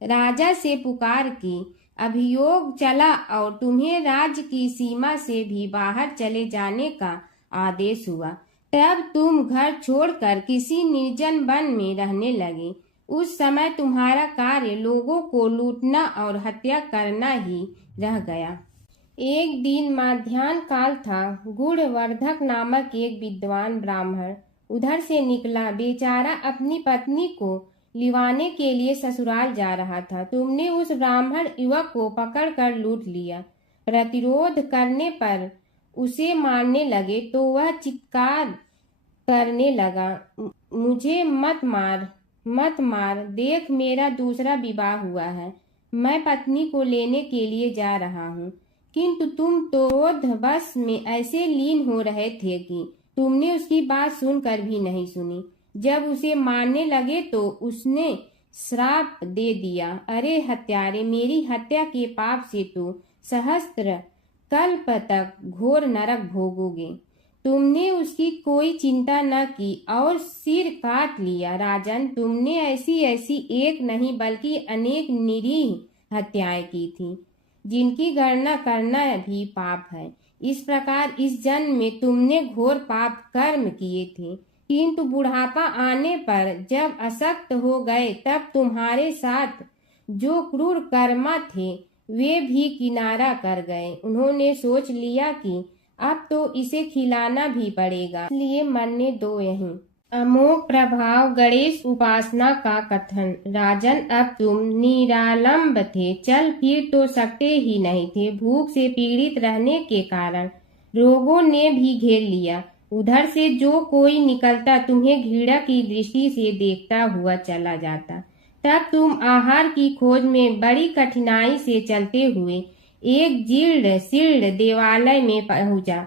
राजा से पुकार की। अभियोग चला और तुम्हें राज्य की सीमा से भी बाहर चले जाने का आदेश हुआ। तब तुम घर छोड़कर किसी निर्जन वन में रहने लगे। उस समय तुम्हारा कार्य लोगों को लूटना और हत्या करना ही रह गया। एक दिन माध्याह्न काल था। गुणवर्धक नामक एक विद्वान ब्राह्मण उधर से निकला। बेचारा अपनी पत्नी को लिवाने के लिए ससुराल जा रहा था। तुमने उस ब्राह्मण युवक को पकड़कर लूट लिया। प्रतिरोध करने पर उसे मारने लगे तो वह चित्कार करने लगा, मुझे मत मार, मत मार, देख मेरा दूसरा विवाह हुआ है। मैं पत्नी को लेने के लिए जा रहा हूँ। किंतु तुम तो क्रोधवश में ऐसे लीन हो रहे थे कि तुमने उसकी बात सुनकर भी नहीं सुनी। जब उसे मारने लगे तो उसने श्राप दे दिया, अरे हत्यारे, मेरी हत्या के पाप से तो सहस्त्र कल्प तक घोर नरक भोगोगे। तुमने उसकी कोई चिंता न की और सिर काट लिया। राजन, तुमने ऐसी ऐसी एक नहीं बल्कि अनेक निरीह हत्याएं की थी, जिनकी गणना करना भी पाप है। इस प्रकार इस जन्म में तुमने घोर पाप कर्म किए थे, किंतु बुढ़ापा आने पर जब अशक्त हो गए तब तुम्हारे साथ जो क्रूर कर्मा थे वे भी किनारा कर गए। उन्होंने सोच लिया कि अब तो इसे खिलाना भी पड़ेगा, इसलिए मरने दो यहीं। अमोघ प्रभाव गणेश उपासना का कथन। राजन, अब तुम निरालंब थे, चल फिर तो सकते ही नहीं थे। भूख से पीड़ित रहने के कारण रोगों ने भी घेर लिया। उधर से जो कोई निकलता तुम्हें घृणा की दृष्टि से देखता हुआ चला जाता। तब तुम आहार की खोज में बड़ी कठिनाई से चलते हुए एक जीर्ण शीर्ण देवालय में पहुंचा।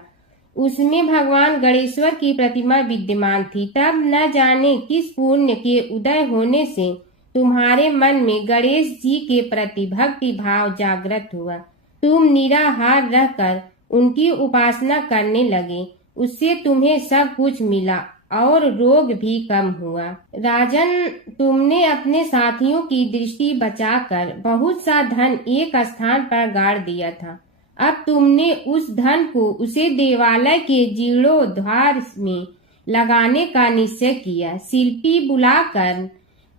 उसमें भगवान गणेश्वर की प्रतिमा विद्यमान थी। तब न जाने किस पुण्य के उदय होने से तुम्हारे मन में गणेश जी के प्रति भक्ति भाव जागृत हुआ। तुम निराहार रहकर उनकी उपासना करने लगे। उससे तुम्हें सब कुछ मिला और रोग भी कम हुआ। राजन, तुमने अपने साथियों की दृष्टि बचाकर बहुत सा धन एक स्थान पर गाड़ दिया था। अब तुमने उस धन को उसे देवालय के जीर्णोद्धार में लगाने का निश्चय किया। शिल्पी बुलाकर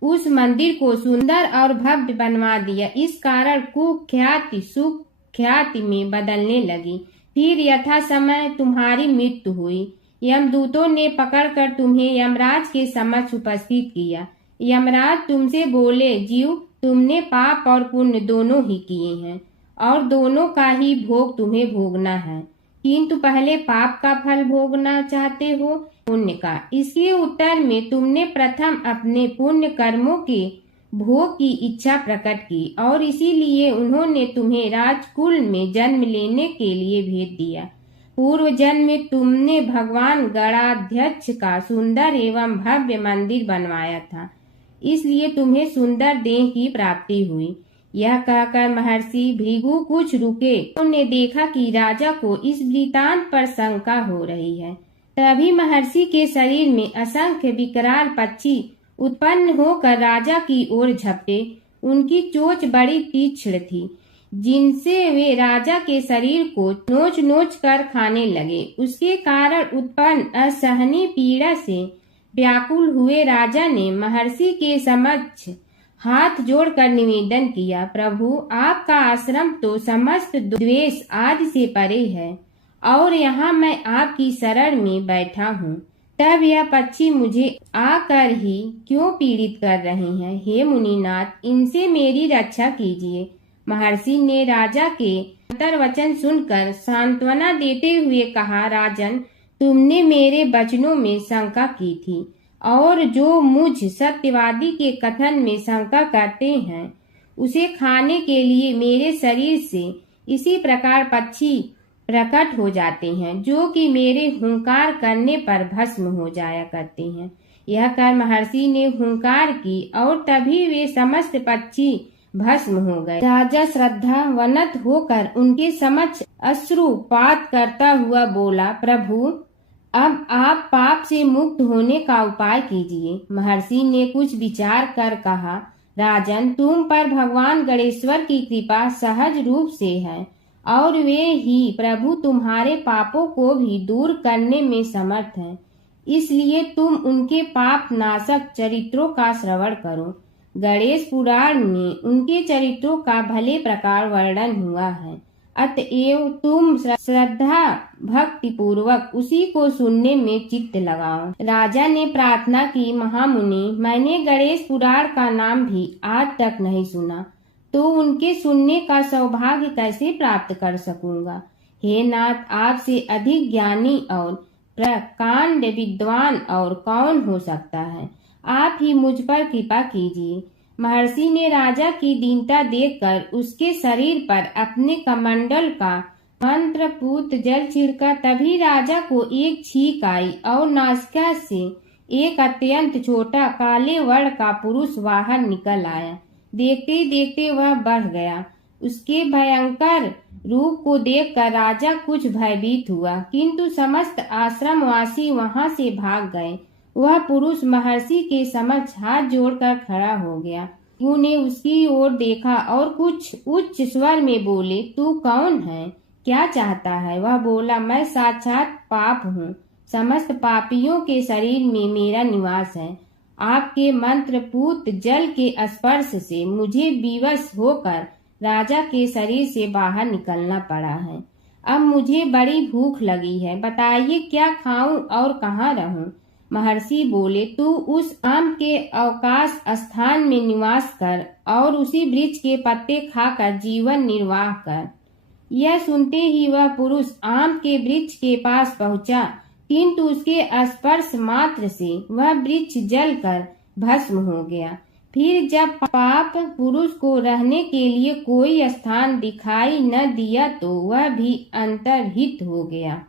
उस मंदिर को सुंदर और भव्य बनवा दिया। इस कारण कुख्याति सुख्याति में बदलने लगी। फिर यथा समय तुम्हारी मृत्यु हुई। यमदूतों ने पकड़कर तुम्हें यमराज के समक्ष उपस्थित किया। यमराज तुमसे बोले, जीव, तुमने पाप और पुण्य दोनों ही किए हैं और दोनों का ही भोग तुम्हें भोगना है। किंतु पहले पाप का फल भोगना चाहते हो पुण्य का। इसके उत्तर में तुमने प्रथम अपने पुण्य कर्मों के भोग की इच्छा प्रकट की और इसीलिए उन्होंने तुम्हें राजकुल में जन्म लेने के लिए भेज दिया। पूर्व जन्म में तुमने भगवान गणाध्यक्ष का सुंदर एवं भव्य मंदिर बनवाया था, इसलिए तुम्हें सुंदर देह की प्राप्ति हुई। यह कहकर महर्षि भृगु कुछ रुके। उन्होंने देखा कि राजा को इस वृतांत पर शंका हो रही है। तभी महर्षि के शरीर में असंख्य विकराल पक्षी उत्पन्न होकर राजा की ओर झपटे। उनकी चोंच बड़ी तीक्ष्ण थी, जिनसे वे राजा के शरीर को नोच नोच कर खाने लगे। उसके कारण उत्पन्न असहनीय पीड़ा से व्याकुल हुए राजा ने महर्षि के समक्ष हाथ जोड़कर निवेदन किया, प्रभु आपका आश्रम तो समस्त द्वेष आदि से परे है और यहाँ मैं आपकी शरण में बैठा हूँ, तब यह पक्षी मुझे आकर ही क्यों पीड़ित कर रहे हैं? हे मुनिनाथ, इनसे मेरी रक्षा कीजिए। महर्षि ने राजा के अंतर्वचन सुनकर सांत्वना देते हुए कहा, राजन, तुमने मेरे वचनों में शंका की थी और जो मुझ सत्यवादी के कथन में शंका करते हैं उसे खाने के लिए मेरे शरीर से इसी प्रकार पक्षी प्रकट हो जाते हैं, जो कि मेरे हुंकार करने पर भस्म हो जाया करते हैं। यह कर महर्षि ने हुंकार की और तभी वे समस्त पक्षी भस्म हो गए। राजा श्रद्धावनत होकर उनके समक्ष अश्रुपात करता हुआ बोला, प्रभु अब आप पाप से मुक्त होने का उपाय कीजिए। महर्षि ने कुछ विचार कर कहा, राजन, तुम पर भगवान गणेश्वर की कृपा सहज रूप से है और वे ही प्रभु तुम्हारे पापों को भी दूर करने में समर्थ हैं, इसलिए तुम उनके पाप नाशक चरित्रों का श्रवण करो। गणेश पुराण में उनके चरित्रों का भले प्रकार वर्णन हुआ है, अतएव तुम श्रद्धा भक्ति पूर्वक उसी को सुनने में चित्त लगाओ। राजा ने प्रार्थना की, महामुनि, मैंने गणेश पुराण का नाम भी आज तक नहीं सुना, तो उनके सुनने का सौभाग्य कैसे प्राप्त कर सकूंगा? हे नाथ, आपसे अधिक ज्ञानी और प्रकांड विद्वान और कौन हो सकता है? आप ही मुझ पर कृपा कीजिए। महर्षि ने राजा की दीनता देखकर उसके शरीर पर अपने कमंडल का मंत्रपूत जल छिड़का। तभी राजा को एक छींक आई और नासिका से एक अत्यंत छोटा काले वर्ण का पुरुष बाहर निकल आया। देखते देखते वह बढ़ गया। उसके भयंकर रूप को देखकर राजा कुछ भयभीत हुआ, किंतु समस्त आश्रमवासी वहां से भाग गए। वह पुरुष महर्षि के समक्ष हाथ जोड़कर खड़ा हो गया। उन्हें उसकी ओर देखा और कुछ उच्च स्वर में बोले, तू कौन है, क्या चाहता है? वह बोला, मैं साक्षात पाप हूँ, समस्त पापियों के शरीर में मेरा निवास है। आपके मंत्रपूत जल के स्पर्श से मुझे विवश होकर राजा के शरीर से बाहर निकलना पड़ा है। अब मुझे बड़ी भूख लगी है, बताइए क्या खाऊं और कहाँ रहूं? महर्षि बोले, तू उस आम के अवकाश स्थान में निवास कर और उसी वृक्ष के पत्ते खाकर जीवन निर्वाह कर। यह सुनते ही वह पुरुष आम के वृक्ष के पास पहुंचा, किंतु उसके स्पर्श मात्र से वह वृक्ष जलकर भस्म हो गया। फिर जब पाप पुरुष को रहने के लिए कोई स्थान दिखाई न दिया तो वह भी अंतर्हित हो गया।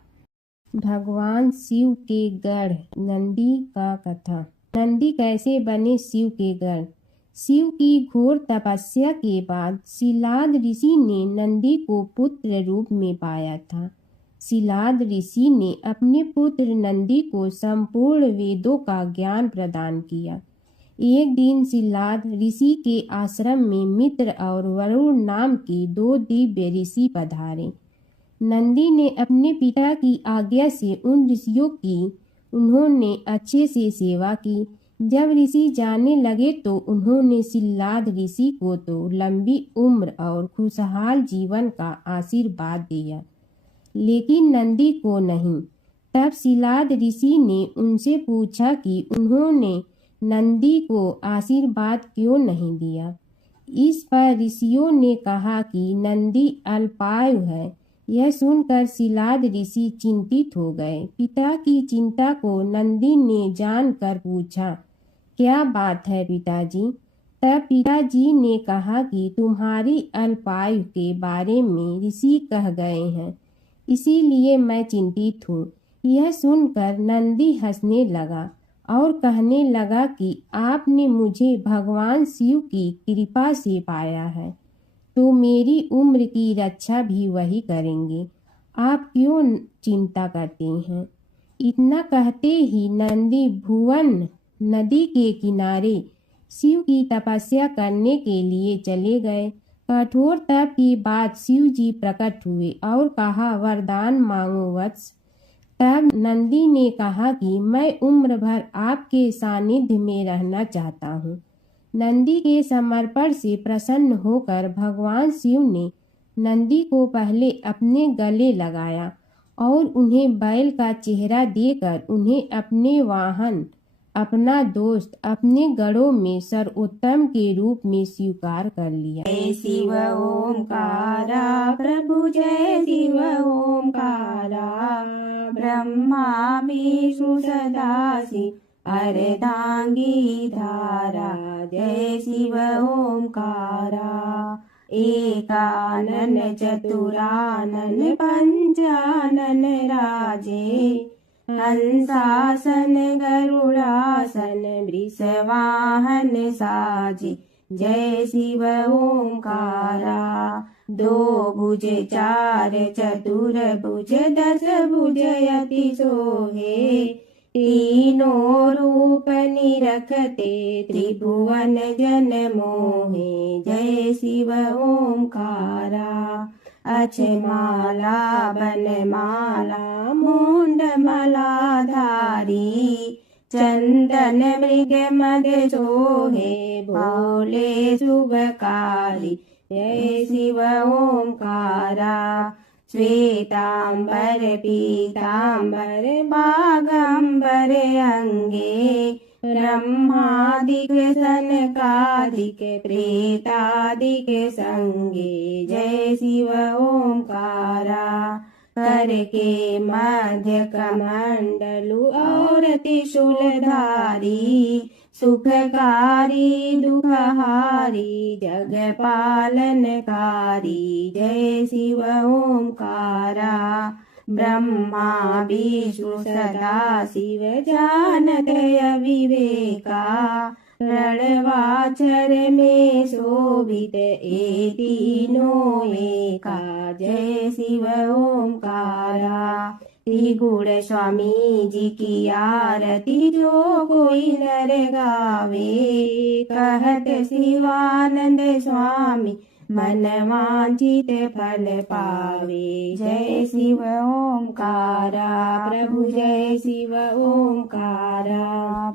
भगवान शिव के गढ़ नंदी का कथा। नंदी कैसे बने शिव के गढ़? शिव की घोर तपस्या के बाद शिलाद ऋषि ने नंदी को पुत्र रूप में पाया था। शिलाद ऋषि ने अपने पुत्र नंदी को संपूर्ण वेदों का ज्ञान प्रदान किया। एक दिन शिलाद ऋषि के आश्रम में मित्र और वरुण नाम के दो दिव्य ऋषि पधारे। नंदी ने अपने पिता की आज्ञा से उन ऋषियों की उन्होंने अच्छे से सेवा की। जब ऋषि जाने लगे तो उन्होंने शिलाद ऋषि को तो लंबी उम्र और खुशहाल जीवन का आशीर्वाद दिया, लेकिन नंदी को नहीं। तब शिलाद ऋषि ने उनसे पूछा कि उन्होंने नंदी को आशीर्वाद क्यों नहीं दिया। इस पर ऋषियों ने कहा कि नंदी अल्पायु है, यह सुनकर शिलाद ऋषि चिंतित हो गए। पिता की चिंता को नंदी ने जानकर पूछा, क्या बात है पिताजी? तब पिताजी ने कहा कि तुम्हारी अल्पायु के बारे में ऋषि कह गए हैं, इसीलिए मैं चिंतित हूँ। यह सुनकर नंदी हंसने लगा और कहने लगा कि आपने मुझे भगवान शिव की कृपा से पाया है, तो मेरी उम्र की रक्षा भी वही करेंगे। आप क्यों चिंता करते हैं? इतना कहते ही नंदी भुवन नदी के किनारे शिव की तपस्या करने के लिए चले गए। कठोर तप के बाद शिव जी प्रकट हुए और कहा, वरदान मांगो वत्स। तब नंदी ने कहा कि मैं उम्र भर आपके सानिध्य में रहना चाहता हूँ। नंदी के समर्पण से प्रसन्न होकर भगवान शिव ने नंदी को पहले अपने गले लगाया और उन्हें बैल का चेहरा देकर उन्हें अपने वाहन, अपना दोस्त, अपने गढ़ों में सर्वोत्तम के रूप में स्वीकार कर लिया। जय शिव ओंकारा प्रभु जय शिव ओंकारा, ब्रह्मा विष्णु सदाशिव अर्धांगी धारा। जय शिव ओंकारा, एकानन चतुरानन पंचानन राजे, हंसासन गरुड़ासन वृषवाहन साजे। जय शिव ओंकारा, दो भुज चार चतुर भुज दस भुज अति सोहे, तीनों रूप निरखते त्रिभुवन जन मोहे। जय शिव ओंकारा, अक्षमाला बनमाला मुंड मलाधारी, चंदन मृग मद सोहे भोले शुभकारी। जय शिव ओंकारा, श्वेतांबर पीतांबर बागंबर अंगे, ब्रह्मादिक सनकादिक प्रेतादिक संगे। जय शिव ओंकारा, करके मध्य कमंडलु और त्रिशूलधारी, सुखकारी दुखहारी जग पालनकारी। जय शिव ओंकारा, ब्रह्मा विष्णु सदा शिव जानत अविवेका, रणवाचर में शोभित ए तीनों एका। जय शिव ओंकारा, त्रिगुण स्वामी जी की आरती जो कोई नर गावे, कहत शिवानंद स्वामी मन वांछित फल पावे। जय शिव ओंकारा, प्रभु जय शिव ओंकारा।